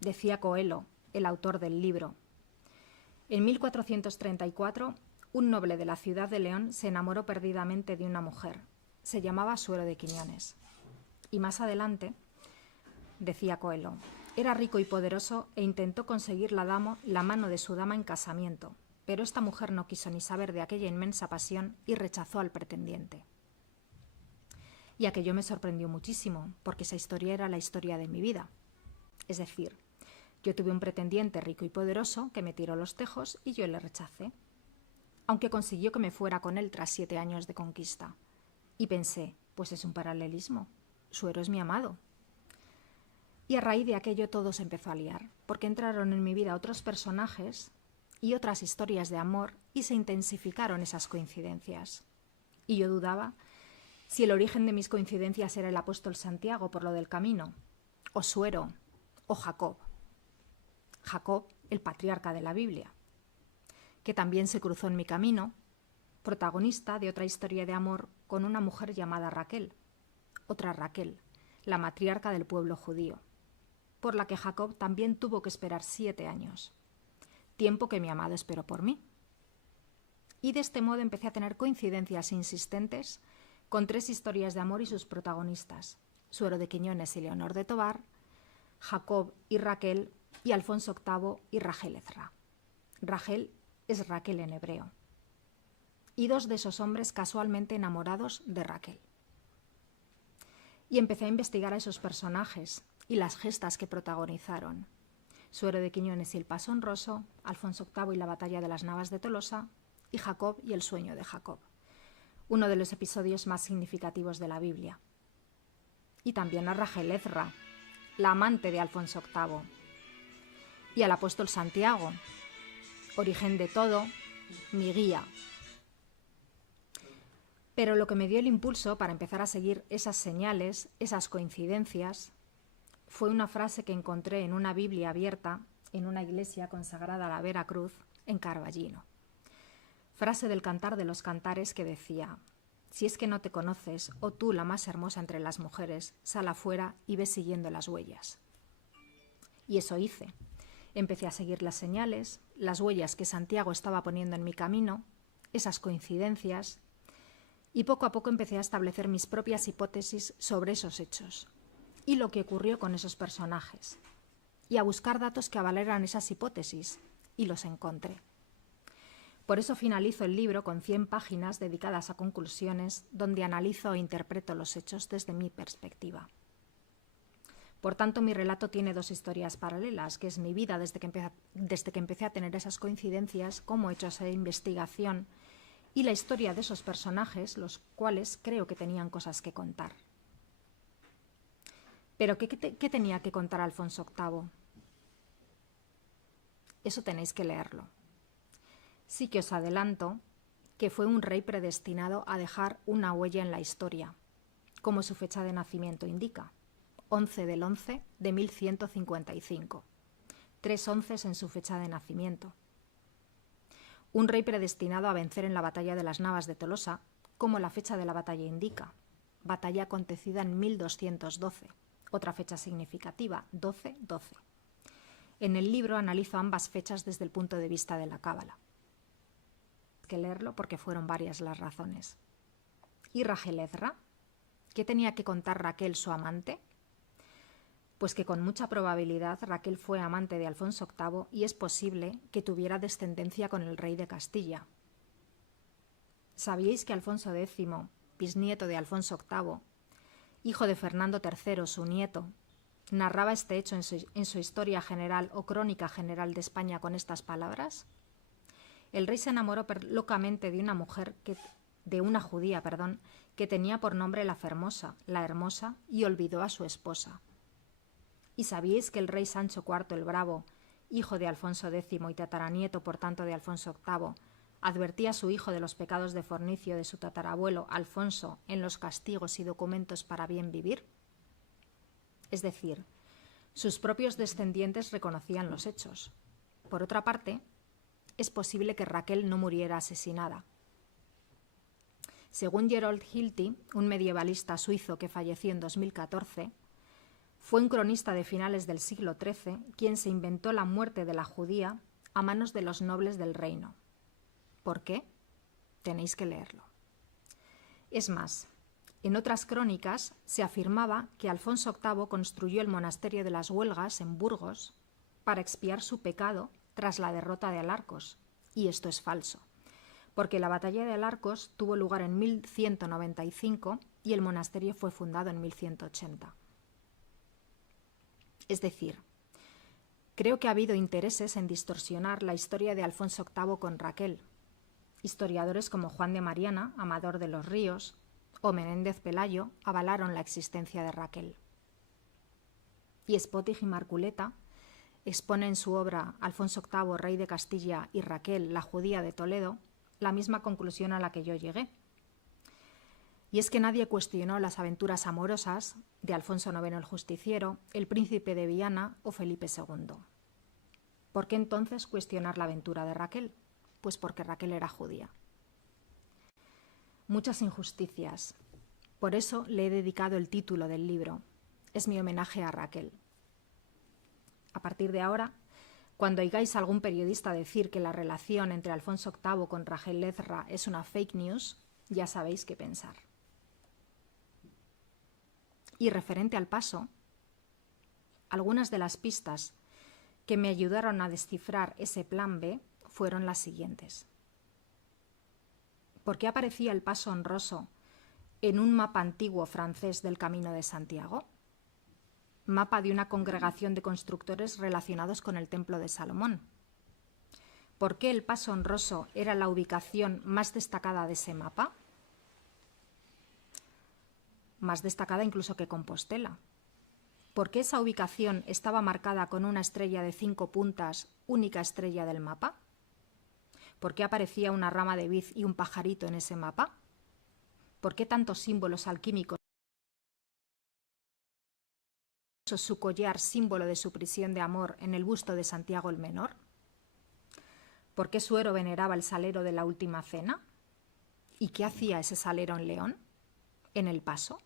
Decía Coelho, el autor del libro: en 1434, un noble de la ciudad de León se enamoró perdidamente de una mujer. Se llamaba Suero de Quiñones. Y más adelante, decía Coelho, era rico y poderoso e intentó conseguir la mano de su dama en casamiento, pero esta mujer no quiso ni saber de aquella inmensa pasión y rechazó al pretendiente. Y aquello me sorprendió muchísimo, porque esa historia era la historia de mi vida. Es decir, yo tuve un pretendiente rico y poderoso que me tiró los tejos y yo le rechacé, aunque consiguió que me fuera con él tras 7 años de conquista. Y pensé, pues es un paralelismo, Suero es mi amado. Y a raíz de aquello todo se empezó a liar, porque entraron en mi vida otros personajes y otras historias de amor y se intensificaron esas coincidencias. Y yo dudaba si el origen de mis coincidencias era el apóstol Santiago por lo del camino, o Suero, o Jacob. Jacob, el patriarca de la Biblia, que también se cruzó en mi camino, protagonista de otra historia de amor con una mujer llamada Raquel, otra Raquel, la matriarca del pueblo judío, por la que Jacob también tuvo que esperar 7 años, tiempo que mi amado esperó por mí. Y de este modo empecé a tener coincidencias insistentes con 3 historias de amor y sus protagonistas, Suero de Quiñones y Leonor de Tobar, Jacob y Raquel, y Alfonso VIII y Rachel Ezra. Rachel es Raquel en hebreo. Y 2 de esos hombres casualmente enamorados de Raquel. Y empecé a investigar a esos personajes y las gestas que protagonizaron. Suero de Quiñones y el paso honroso, Alfonso VIII y la batalla de las Navas de Tolosa, y Jacob y el sueño de Jacob, uno de los episodios más significativos de la Biblia. Y también a Rachel Ezra, la amante de Alfonso VIII, y al apóstol Santiago, origen de todo, mi guía. Pero lo que me dio el impulso para empezar a seguir esas señales, esas coincidencias, fue una frase que encontré en una Biblia abierta en una iglesia consagrada a la Vera Cruz en Carballino. Frase del Cantar de los Cantares que decía: si es que no te conoces, oh tú la más hermosa entre las mujeres, sal afuera y ve siguiendo las huellas. Y eso hice. Empecé a seguir las señales, las huellas que Santiago estaba poniendo en mi camino, esas coincidencias, y poco a poco empecé a establecer mis propias hipótesis sobre esos hechos y lo que ocurrió con esos personajes, y a buscar datos que avalaran esas hipótesis, y los encontré. Por eso finalizo el libro con 100 páginas dedicadas a conclusiones donde analizo e interpreto los hechos desde mi perspectiva. Por tanto, mi relato tiene 2 historias paralelas, que es mi vida desde que empecé a tener esas coincidencias, cómo he hecho esa investigación, y la historia de esos personajes, los cuales creo que tenían cosas que contar. Pero ¿qué tenía que contar Alfonso VIII? Eso tenéis que leerlo. Sí que os adelanto que fue un rey predestinado a dejar una huella en la historia, como su fecha de nacimiento indica. 11 del 11 de 1155. 3 onces en su fecha de nacimiento. Un rey predestinado a vencer en la batalla de las Navas de Tolosa, como la fecha de la batalla indica. Batalla acontecida en 1212. Otra fecha significativa, 12-12. En el libro analizo ambas fechas desde el punto de vista de la cábala. Hay que leerlo porque fueron varias las razones. ¿Y Rachel Ezra? ¿Qué tenía que contar Raquel, su amante? Pues que con mucha probabilidad Raquel fue amante de Alfonso VIII y es posible que tuviera descendencia con el rey de Castilla. ¿Sabíais que Alfonso X, bisnieto de Alfonso VIII, hijo de Fernando III, su nieto, narraba este hecho en su Historia General o Crónica General de España con estas palabras? El rey se enamoró locamente de una judía, que tenía por nombre la Hermosa, y olvidó a su esposa. ¿Y sabíais que el rey Sancho IV el Bravo, hijo de Alfonso X y tataranieto por tanto de Alfonso VIII, advertía a su hijo de los pecados de fornicio de su tatarabuelo Alfonso en los castigos y documentos para bien vivir? Es decir, sus propios descendientes reconocían los hechos. Por otra parte, es posible que Raquel no muriera asesinada. Según Gerold Hilty, un medievalista suizo que falleció en 2014, fue un cronista de finales del siglo XIII quien se inventó la muerte de la judía a manos de los nobles del reino. ¿Por qué? Tenéis que leerlo. Es más, en otras crónicas se afirmaba que Alfonso VIII construyó el monasterio de las Huelgas en Burgos para expiar su pecado tras la derrota de Alarcos, y esto es falso, porque la batalla de Alarcos tuvo lugar en 1195 y el monasterio fue fundado en 1180. Es decir, creo que ha habido intereses en distorsionar la historia de Alfonso VIII con Raquel. Historiadores como Juan de Mariana, Amador de los Ríos, o Menéndez Pelayo avalaron la existencia de Raquel. Y Spottig y Marculeta expone en su obra Alfonso VIII, rey de Castilla, y Raquel, la judía de Toledo, la misma conclusión a la que yo llegué. Y es que nadie cuestionó las aventuras amorosas de Alfonso IX el Justiciero, el príncipe de Viana o Felipe II. ¿Por qué entonces cuestionar la aventura de Raquel? Pues porque Raquel era judía. Muchas injusticias. Por eso le he dedicado el título del libro. Es mi homenaje a Raquel. A partir de ahora, cuando oigáis a algún periodista decir que la relación entre Alfonso VIII con Raquel Lezra es una fake news, ya sabéis qué pensar. Y referente al paso, algunas de las pistas que me ayudaron a descifrar ese plan B fueron las siguientes. ¿Por qué aparecía el paso honroso en un mapa antiguo francés del Camino de Santiago? Mapa de una congregación de constructores relacionados con el Templo de Salomón. ¿Por qué el paso honroso era la ubicación más destacada de ese mapa? Más destacada incluso que Compostela. ¿Por qué esa ubicación estaba marcada con una estrella de 5 puntas, única estrella del mapa? ¿Por qué aparecía una rama de vid y un pajarito en ese mapa? ¿Por qué tantos símbolos alquímicos? Su collar, símbolo de su prisión de amor, en el busto de Santiago el Menor. ¿Por qué Suero veneraba el salero de la Última Cena? ¿Y qué hacía ese salero en León, en el Paso?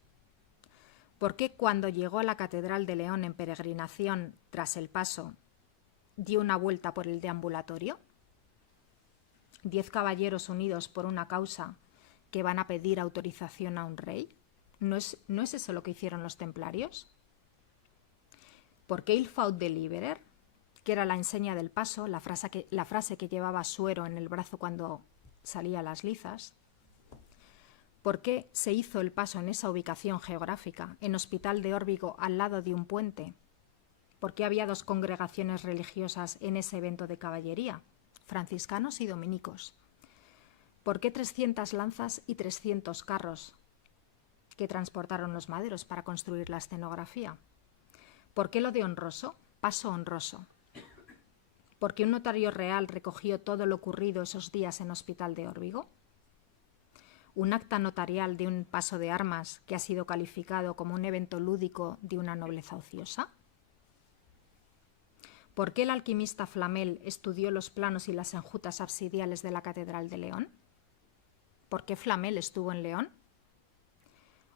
¿Por qué cuando llegó a la Catedral de León en peregrinación tras el Paso dio una vuelta por el deambulatorio? 10 caballeros unidos por una causa que van a pedir autorización a un rey. ¿No es eso lo que hicieron los templarios? ¿Por qué il faut deliberer, que era la enseña del Paso, la frase que llevaba Suero en el brazo cuando salía a las lizas? ¿Por qué se hizo el Paso en esa ubicación geográfica, en Hospital de Órbigo, al lado de un puente? ¿Por qué había 2 congregaciones religiosas en ese evento de caballería, franciscanos y dominicos? ¿Por qué 300 lanzas y 300 carros que transportaron los maderos para construir la escenografía? ¿Por qué lo de honroso? Paso honroso. ¿Por qué un notario real recogió todo lo ocurrido esos días en Hospital de Órbigo? ¿Un acta notarial de un paso de armas que ha sido calificado como un evento lúdico de una nobleza ociosa? ¿Por qué el alquimista Flamel estudió los planos y las enjutas absidiales de la Catedral de León? ¿Por qué Flamel estuvo en León?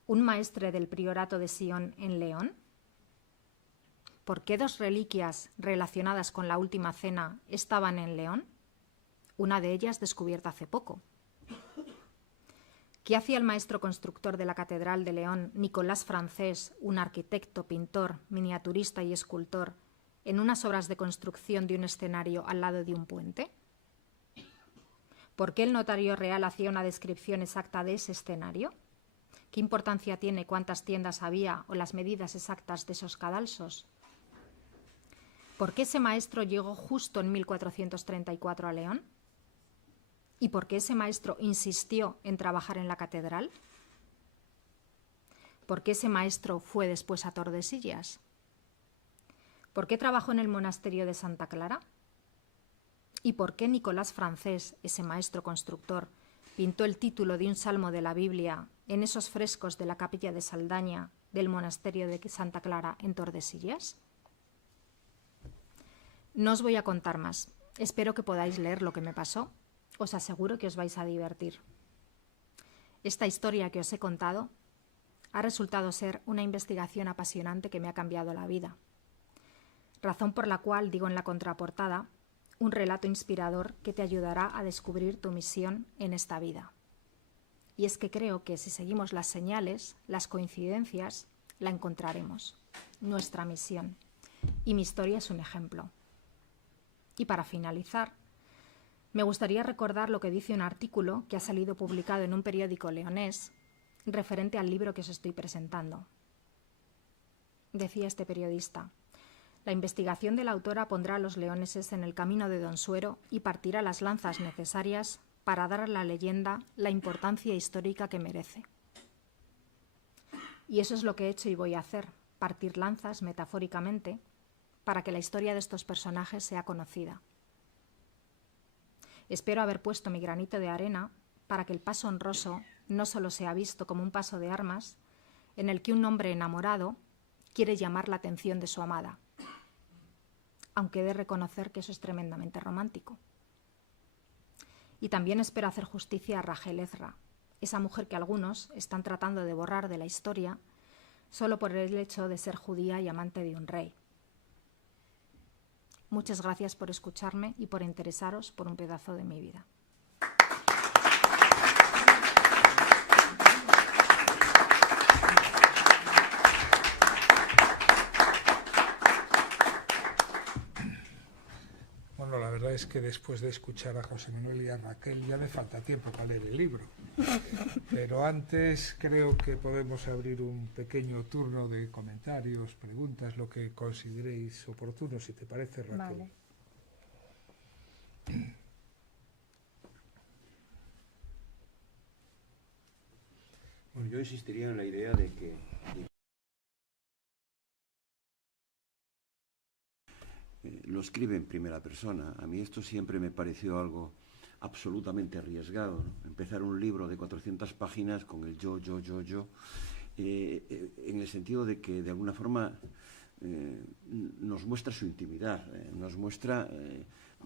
¿Un maestre del priorato de Sion en León? ¿Por qué 2 reliquias relacionadas con la Última Cena estaban en León? Una de ellas descubierta hace poco. ¿Qué hacía el maestro constructor de la Catedral de León, Nicolás Francés, un arquitecto, pintor, miniaturista y escultor, en unas obras de construcción de un escenario al lado de un puente? ¿Por qué el notario real hacía una descripción exacta de ese escenario? ¿Qué importancia tiene cuántas tiendas había o las medidas exactas de esos cadalsos? ¿Por qué ese maestro llegó justo en 1434 a León? ¿Y por qué ese maestro insistió en trabajar en la catedral? ¿Por qué ese maestro fue después a Tordesillas? ¿Por qué trabajó en el monasterio de Santa Clara? ¿Y por qué Nicolás Francés, ese maestro constructor, pintó el título de un salmo de la Biblia en esos frescos de la capilla de Saldaña del monasterio de Santa Clara en Tordesillas? No os voy a contar más. Espero que podáis leer lo que me pasó. Os aseguro que os vais a divertir. Esta historia que os he contado ha resultado ser una investigación apasionante que me ha cambiado la vida. Razón por la cual digo en la contraportada, un relato inspirador que te ayudará a descubrir tu misión en esta vida. Y es que creo que si seguimos las señales, las coincidencias, la encontraremos. Nuestra misión. Y mi historia es un ejemplo. Y para finalizar, me gustaría recordar lo que dice un artículo que ha salido publicado en un periódico leonés referente al libro que os estoy presentando. Decía este periodista: la investigación de la autora pondrá a los leoneses en el camino de Don Suero y partirá las lanzas necesarias para dar a la leyenda la importancia histórica que merece. Y eso es lo que he hecho y voy a hacer, partir lanzas, metafóricamente, para que la historia de estos personajes sea conocida. Espero haber puesto mi granito de arena para que el paso honroso no solo sea visto como un paso de armas en el que un hombre enamorado quiere llamar la atención de su amada, aunque he de reconocer que eso es tremendamente romántico. Y también espero hacer justicia a Rachel Ezra, esa mujer que algunos están tratando de borrar de la historia solo por el hecho de ser judía y amante de un rey. Muchas gracias por escucharme y por interesaros por un pedazo de mi vida. Bueno, la verdad es que después de escuchar a José Manuel y a Raquel ya me falta tiempo para leer el libro. Pero antes creo que podemos abrir un pequeño turno de comentarios, preguntas, lo que consideréis oportuno, si te parece, Raquel. Vale. Bueno, yo insistiría en la idea de que lo escribe en primera persona. A mí esto siempre me pareció algo absolutamente arriesgado, ¿no? Empezar un libro de 400 páginas con el yo, en el sentido de que de alguna forma nos muestra su intimidad, nos muestra,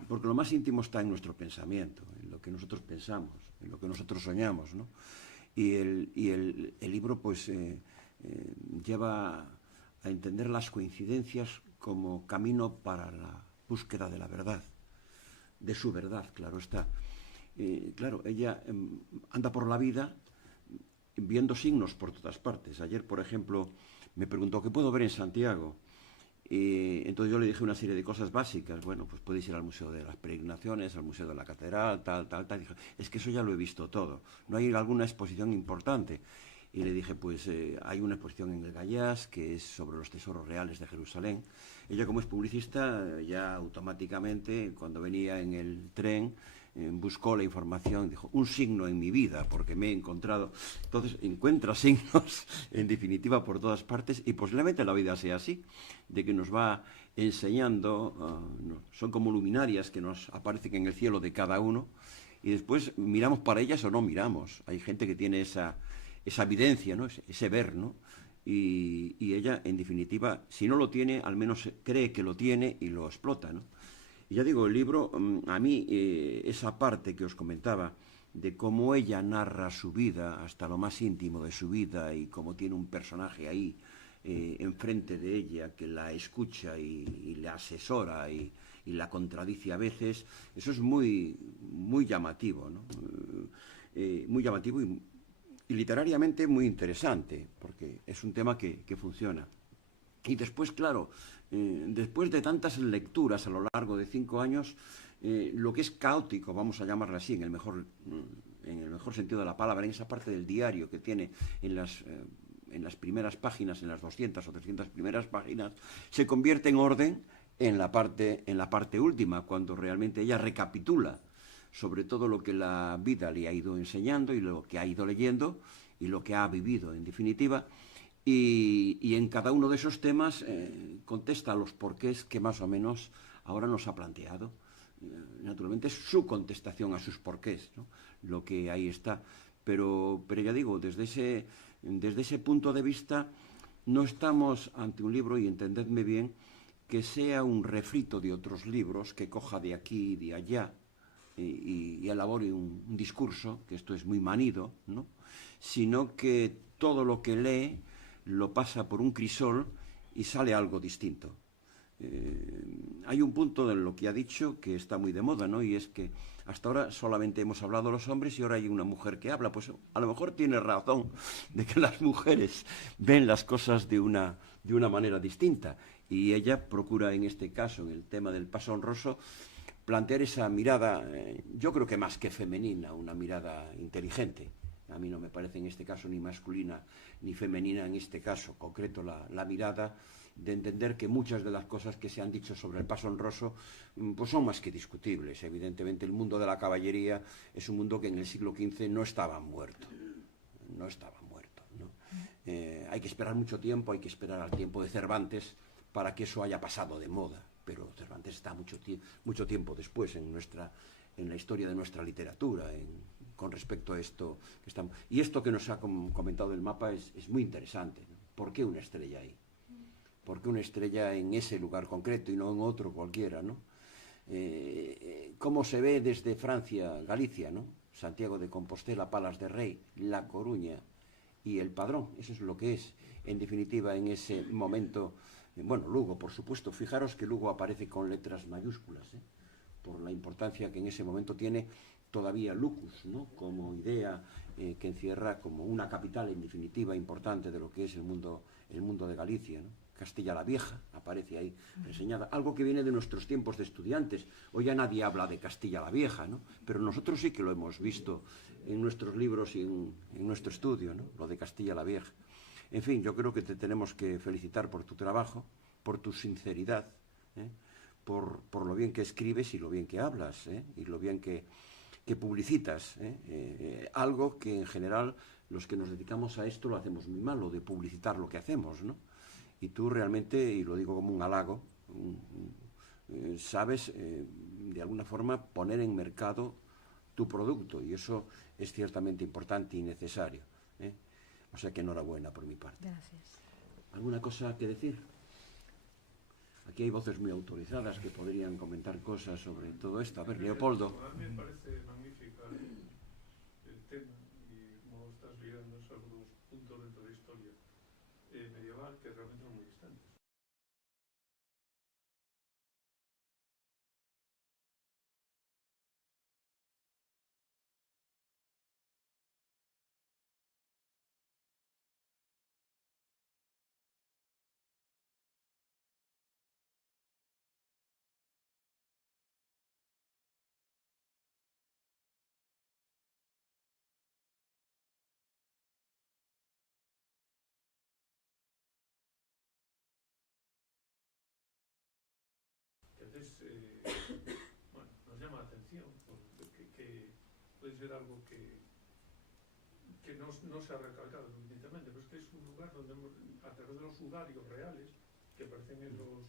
porque lo más íntimo está en nuestro pensamiento, en lo que nosotros pensamos, en lo que nosotros soñamos, ¿no? Y el libro pues lleva a entender las coincidencias como camino para la búsqueda de la verdad, de su verdad, claro está. Claro, ella anda por la vida viendo signos por todas partes. Ayer, por ejemplo, me preguntó ¿qué puedo ver en Santiago? Entonces yo le dije una serie de cosas básicas. Bueno, pues podéis ir al Museo de las Peregrinaciones, al Museo de la Catedral, tal. Dije, es que eso ya lo he visto todo. ¿No hay alguna exposición importante? Y le dije, pues hay una exposición en el Gallás que es sobre los tesoros reales de Jerusalén. Ella, como es publicista, ya automáticamente, cuando venía en el tren, buscó la información, dijo, un signo en mi vida, porque me he encontrado. Entonces, encuentra signos, en definitiva, por todas partes, y posiblemente la vida sea así, de que nos va enseñando, son como luminarias que nos aparecen en el cielo de cada uno, y después miramos para ellas o no miramos. Hay gente que tiene esa evidencia, ¿no? Ese ver, ¿no? Y ella, en definitiva, si no lo tiene, al menos cree que lo tiene y lo explota, ¿no? Y ya digo, el libro, a mí, esa parte que os comentaba, de cómo ella narra su vida, hasta lo más íntimo de su vida, y cómo tiene un personaje ahí, enfrente de ella, que la escucha y la asesora y la contradice a veces, eso es muy, muy llamativo, ¿no? Muy llamativo y literariamente muy interesante, porque es un tema que funciona. Y después, claro, después de tantas lecturas a lo largo de 5 años, lo que es caótico, vamos a llamarlo así, en el mejor sentido de la palabra, en esa parte del diario que tiene en las primeras páginas, en las 200 o 300 primeras páginas, se convierte en orden en la parte última, cuando realmente ella recapitula sobre todo lo que la vida le ha ido enseñando y lo que ha ido leyendo y lo que ha vivido, en definitiva, y en cada uno de esos temas contesta los porqués que más o menos ahora nos ha planteado. Naturalmente es su contestación a sus porqués, ¿no? Lo que ahí está. Pero ya digo, desde ese punto de vista no estamos ante un libro, y entendedme bien, que sea un refrito de otros libros, que coja de aquí y de allá y elabore un discurso, que esto es muy manido, ¿no? Sino que todo lo que lee lo pasa por un crisol y sale algo distinto. Hay un punto en lo que ha dicho que está muy de moda, ¿no? Y es que hasta ahora solamente hemos hablado los hombres y ahora hay una mujer que habla. Pues a lo mejor tiene razón de que las mujeres ven las cosas de una manera distinta. Y ella procura, en este caso, en el tema del paso honroso, plantear esa mirada, yo creo que más que femenina, una mirada inteligente. A mí no me parece en este caso ni masculina ni femenina, en este caso concreto la mirada de entender que muchas de las cosas que se han dicho sobre el paso honroso pues son más que discutibles. Evidentemente el mundo de la caballería es un mundo que en el siglo XV no estaba muerto, ¿no? Hay que esperar mucho tiempo, hay que esperar al tiempo de Cervantes para que eso haya pasado de moda, pero Cervantes está mucho tiempo después en la historia de nuestra literatura, con respecto a esto que estamos. Y esto que nos ha comentado el mapa es muy interesante, ¿no? ¿Por qué una estrella ahí? ¿Por qué una estrella en ese lugar concreto y no en otro cualquiera, ¿no? ¿Cómo se ve desde Francia, Galicia, ¿no? Santiago de Compostela, Palas de Rey, La Coruña y El Padrón? Eso es lo que es, en definitiva, en ese momento. Bueno, Lugo, por supuesto. Fijaros que Lugo aparece con letras mayúsculas, por la importancia que en ese momento tiene todavía Lucus, ¿no? Como idea que encierra como una capital, en definitiva, importante de lo que es el mundo de Galicia, ¿no? Castilla la Vieja aparece ahí reseñada, algo que viene de nuestros tiempos de estudiantes. Hoy ya nadie habla de Castilla la Vieja, ¿no? Pero nosotros sí que lo hemos visto en nuestros libros y en nuestro estudio, ¿no? Lo de Castilla la Vieja. En fin, yo creo que te tenemos que felicitar por tu trabajo, por tu sinceridad, por lo bien que escribes y lo bien que hablas, y lo bien que publicitas, algo que en general los que nos dedicamos a esto lo hacemos muy mal, lo de publicitar lo que hacemos, ¿no? Y tú realmente, y lo digo como un halago, sabes de alguna forma poner en mercado tu producto, y eso es ciertamente importante y necesario, O sea que enhorabuena por mi parte. Gracias. ¿Alguna cosa que decir? Aquí hay voces muy autorizadas que podrían comentar cosas sobre todo esto. A ver, Leopoldo. A mí me parece magnífica el tema y como estás ligando algunos puntos dentro de la historia medieval que realmente son muy distantes. Entonces, bueno, nos llama la atención que puede ser algo que no se ha recalcado evidentemente, pero es que es un lugar donde a través de los sudarios reales que aparecen en los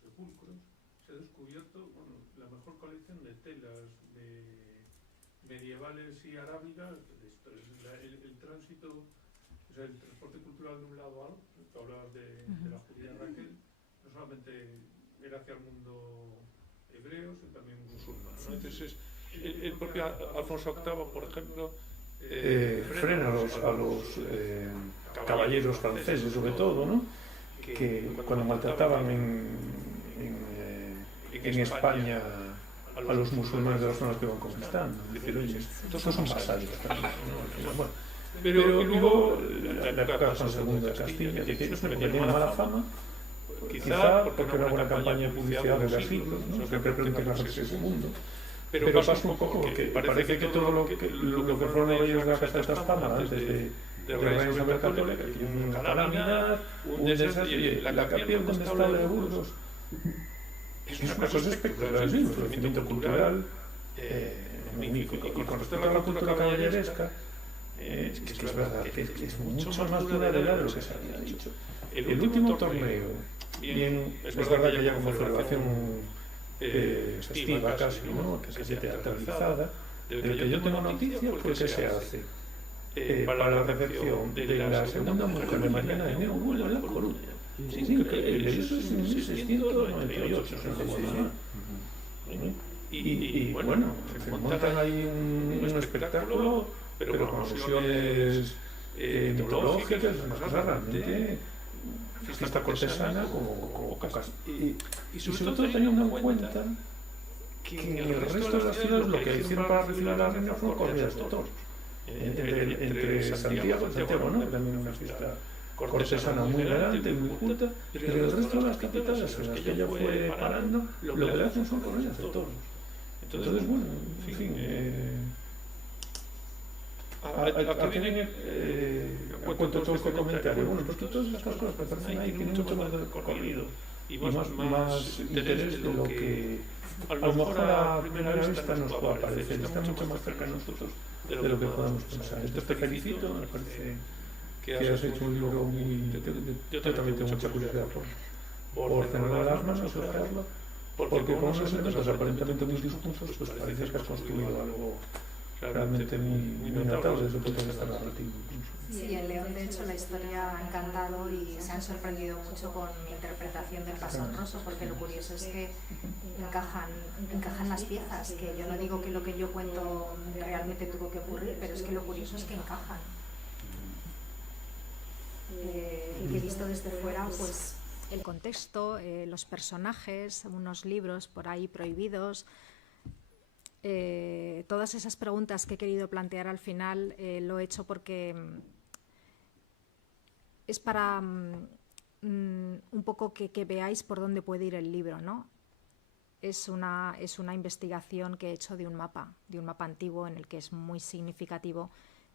sepulcros se ha descubierto la mejor colección de telas medievales y arábigas de esto. El tránsito, o sea, el transporte cultural de un lado a otro. Tú hablabas de la judía Raquel, no solamente era hacia el mundo hebreo, sino también musulmán, ¿no? Entonces, el propio Alfonso VIII, por ejemplo, frena a los caballeros franceses, sobre todo, ¿no? Que cuando maltrataban en España a los musulmanes de las zonas que iban conquistando. Es decir, oye, estos son vasallos. Bueno, pero luego, la época de Alfonso II de Castilla, que tiene mala fama, quizá porque era una buena campaña de publicidad de los siglos, ¿no? Que representa la Francia ese mundo. Pero pasa un poco que parece que todo lo que fueron ellos de la Casa de Tasfama antes de Reina Isabel Católica, una calamidad, un desastre, y la capital donde está la de Burgos es una cosa espectacular, es un movimiento cultural magnífico. Y con respecto a la cultura caballeresca, es que es verdad, que es mucho más duradera de lo que se había dicho. El último torneo, bien, es verdad que ya como celebración festiva casi, ¿no? Casi teatralizada, del que yo tengo noticia porque se hace para la recepción de la segunda mujer de Mariana de Neo en La Coruña. Sí, eso es en 1698, y bueno, montan ahí un espectáculo, pero con alusiones mitológicas, una cosa realmente fiesta cortesana como pocas. Y sobre todo teniendo en cuenta que en el resto de las ciudades lo que hicieron para recibir a la reina fueron corridas de toros. Entre Santiago, ¿no? También una fiesta cortesana muy grande, muy culta, pero el resto de las capitales en las que ella fue parando, lo que le hacen son corridas de toros. Entonces, bueno, en fin, aquí viene a cuento todo este comentario. Bueno, pues todas estas cosas que aparecen ahí tienen mucho más recorrido y más interés de lo que a lo mejor a primera vista nos pueda parecer. Está mucho más cerca de nosotros de lo que podamos pensar. Esto te felicito, me parece que has hecho un libro muy... Yo también tengo mucha curiosidad por tenerlo en las manos, ojearlo, porque con unos elementos aparentemente muy disjuntos, pues parece que has construido algo realmente muy notable desde el punto de vista narrativo. Sí, en León, de hecho, la historia ha encantado y se han sorprendido mucho con mi interpretación del Paso Honroso, porque lo curioso es que encajan las piezas, que yo no digo que lo que yo cuento realmente tuvo que ocurrir, pero es que lo curioso es que encajan. Y que visto desde fuera, pues el contexto, los personajes, unos libros por ahí prohibidos, todas esas preguntas que he querido plantear al final lo he hecho porque es para un poco que veáis por dónde puede ir el libro, ¿no? Es una investigación que he hecho de un mapa antiguo en el que es muy significativo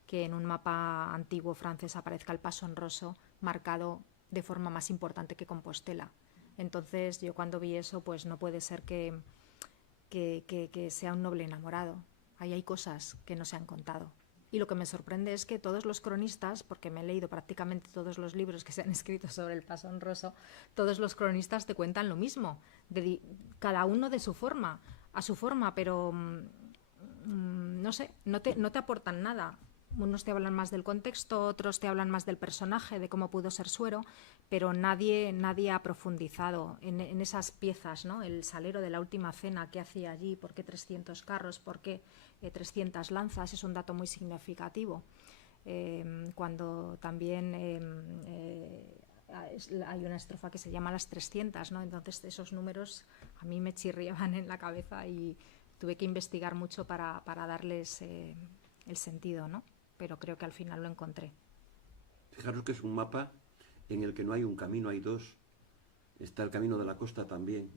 que en un mapa antiguo francés aparezca el Paso Honroso marcado de forma más importante que Compostela. Entonces yo cuando vi eso, pues no puede ser que sea un noble enamorado. Ahí hay cosas que no se han contado. Y lo que me sorprende es que todos los cronistas, porque me he leído prácticamente todos los libros que se han escrito sobre el Paso Honroso, todos los cronistas te cuentan lo mismo, cada uno de su forma, a su forma, pero no sé, no te aportan nada. Unos te hablan más del contexto, otros te hablan más del personaje, de cómo pudo ser Suero, pero nadie ha profundizado en esas piezas, ¿no? El salero de la última cena, ¿qué hacía allí? ¿Por qué 300 carros? ¿Por qué 300 lanzas? Es un dato muy significativo. Cuando también hay una estrofa que se llama Las 300, ¿no? Entonces esos números a mí me chirriaban en la cabeza y tuve que investigar mucho para darles el sentido, ¿no? Pero creo que al final lo encontré. Fijaros que es un mapa en el que no hay un camino, hay dos. Está el camino de la costa también.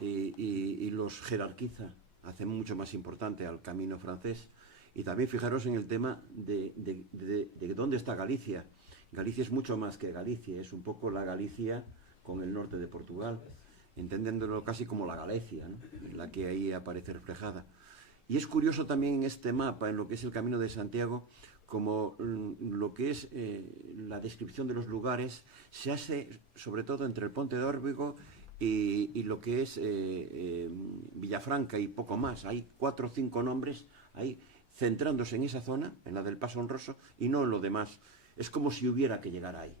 Y los jerarquiza, hace mucho más importante al camino francés. Y también fijaros en el tema de dónde está Galicia. Galicia es mucho más que Galicia, es un poco la Galicia con el norte de Portugal, entendiéndolo casi como la Galicia, ¿no? La que ahí aparece reflejada. Y es curioso también en este mapa, en lo que es el Camino de Santiago, como lo que es la descripción de los lugares se hace sobre todo entre el Ponte de Órbigo y lo que es Villafranca y poco más. Hay 4 o 5 nombres ahí centrándose en esa zona, en la del Paso Honroso, y no en lo demás. Es como si hubiera que llegar ahí.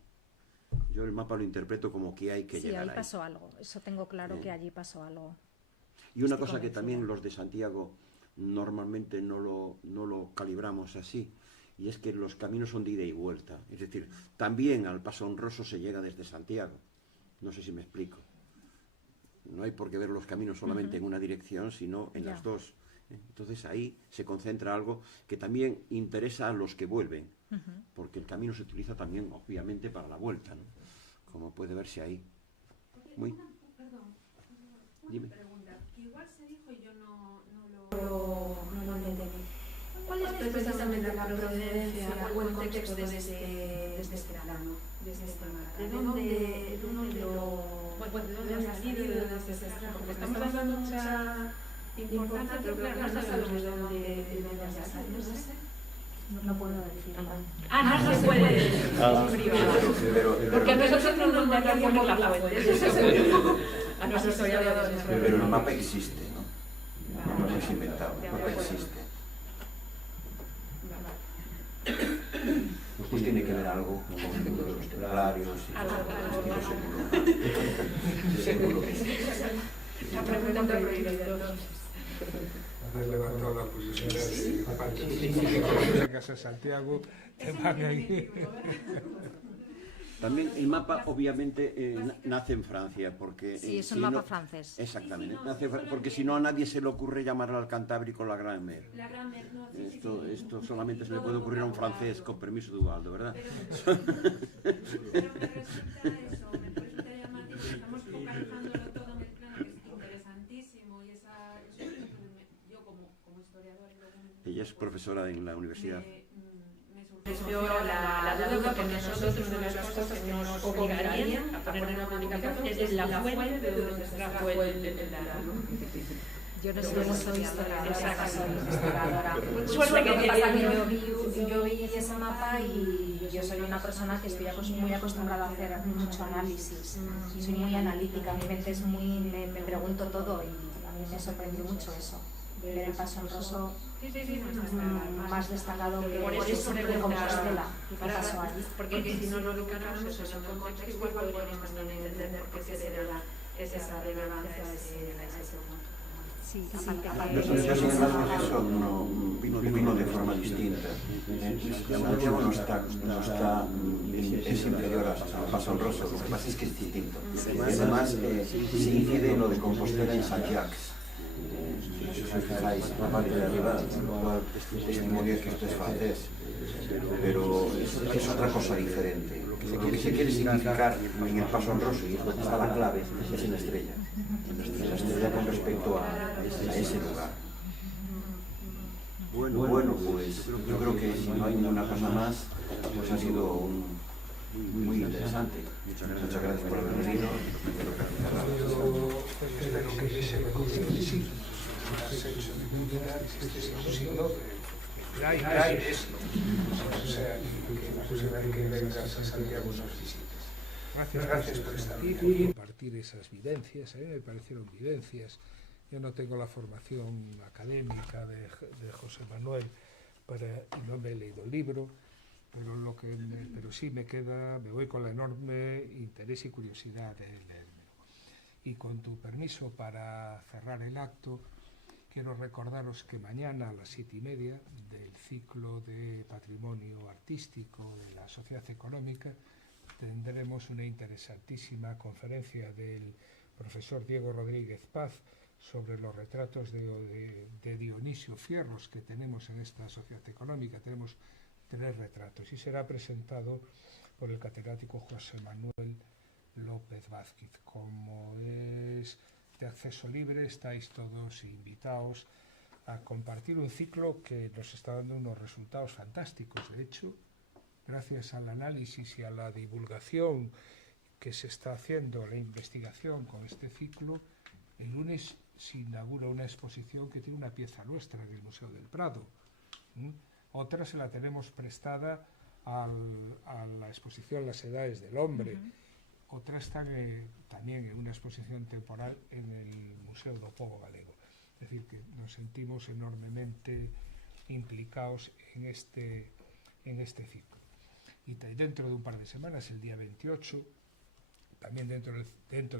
Yo el mapa lo interpreto como que hay que llegar ahí. Sí, ahí pasó algo. Eso tengo claro que allí pasó algo. Y una cosa que también los de Santiago normalmente no lo calibramos así, y es que los caminos son de ida y vuelta. Es decir, también al Paso Honroso se llega desde Santiago. No sé si me explico. No hay por qué ver los caminos solamente en una dirección, sino en las dos. Entonces ahí se concentra algo que también interesa a los que vuelven, porque el camino se utiliza también, obviamente, para la vuelta, ¿no? Como puede verse ahí. Muy... Dime. Pregunta, que igual se dijo y yo no lo entendí. ¿Cuál es precisamente la procedencia o el contexto de este plano, de este mapa? ¿De dónde ha salido? Porque estamos dando mucha importancia, pero claro, no sabemos de dónde ha salido. No sé. No puedo decir nada. No se puede decir. Es privado. Porque a nosotros no nos van a poner la fuente. Eso seguro. A nuestros historiadores. Pero el mapa existe, ¿no? No lo hemos inventado. El mapa existe. Pues pues tiene que ver algo con los templarios y el estilo secular. La pregunta prohibida. Haber levantado la posición de Pancho. Cuando vengas a Santiago, te van a ir. También el mapa, obviamente, nace en Francia, porque... Sí, es un mapa francés. Exactamente, porque si no a nadie se le ocurre llamarlo al Cantábrico la Gran Mer. La Gran Mer, no, sí, Esto solamente se le puede ocurrir a un francés, con permiso de Ubaldo, ¿verdad? Pero me resulta eso, me resulta llamativo, estamos focalizándolo todo en el plano, que es interesantísimo, y eso yo como historiadora... Ella es profesora en la universidad. Me surgió la duda porque nosotros una de las cosas que nos obligarían a poner una publicación es la fuente de donde se fue el plano. Yo no soy historiadora, soy investigadora. Suerte que pasa que yo vi ese mapa y yo soy una persona que estoy muy acostumbrada a hacer mucho análisis. Soy muy analítica, mi mente es muy... me pregunto todo y a mí me sorprendió mucho eso. Ver el paso honroso más destacado que por eso de Compostela, que pasó allí. Porque si no lo ubicáramos en el contexto, igual podríamos también entender por qué se da esa relevancia a ese punto. Sí, Yo, sin embargo, eso no vino de forma distinta. El motivo no está, es inferior al paso honroso, lo que pasa es que es distinto. Y además se incide en lo de Compostela en Saint-Jacques. Si os fijáis, la parte de arriba, lo cual testimonia que esto es francés, pero es otra cosa diferente. Lo que se quiere significar en el paso honroso, y es donde está la clave, es en la estrella. La estrella con respecto a ese lugar. Bueno, pues yo creo que si no hay ninguna cosa más, pues ha sido muy interesante. Muchas gracias por haber venido. Yo espero que se reconcilie, sí. Has hecho de mi vida un signo de aires. O sea, que vengas a Santiago nos visites. Gracias por estar aquí y compartir esas vivencias. A mí me parecieron vivencias. Yo no tengo la formación académica de José Manuel y no me he leído el libro, pero sí me voy con la enorme interés y curiosidad de leerme. Y con tu permiso, para cerrar el acto, quiero recordaros que mañana a las 7:30 del ciclo de Patrimonio Artístico de la Sociedad Económica tendremos una interesantísima conferencia del profesor Diego Rodríguez Paz sobre los retratos de Dionisio Fierros que tenemos en esta Sociedad Económica. Tenemos 3 retratos y será presentado por el catedrático José Manuel López Vázquez. Como es de acceso libre, estáis todos invitados a compartir un ciclo que nos está dando unos resultados fantásticos. De hecho, gracias al análisis y a la divulgación que se está haciendo, la investigación con este ciclo, el lunes se inaugura una exposición que tiene una pieza nuestra del Museo del Prado. Otra se la tenemos prestada a la exposición Las Edades del Hombre. Otra está también en una exposición temporal en el Museo do Pobo Galego. Es decir, que nos sentimos enormemente implicados en este ciclo. Y dentro de un par de semanas, el día 28, también dentro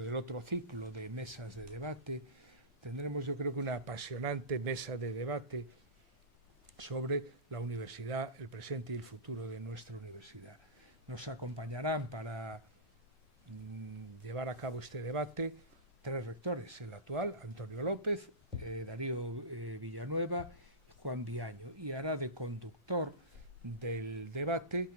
del otro ciclo de mesas de debate, tendremos, yo creo que una apasionante mesa de debate sobre la universidad, el presente y el futuro de nuestra universidad. Nos acompañarán para llevar a cabo este debate 3 rectores: el actual, Antonio López, Darío Villanueva y Juan Viaño, y hará de conductor del debate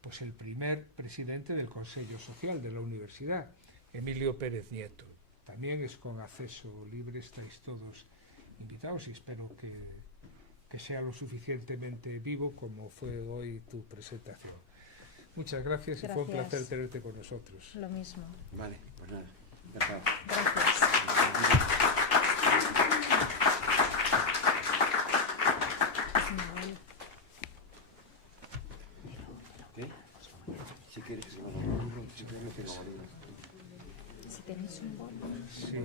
pues el primer presidente del Consejo Social de la Universidad, Emilio Pérez Nieto. También es con acceso libre, estáis todos invitados y espero que sea lo suficientemente vivo como fue hoy tu presentación. Muchas gracias y fue un placer tenerte con nosotros. Lo mismo. Vale, pues nada, encantado. Gracias. ¿Qué? Si quieres que si tenéis un bolo. Sí.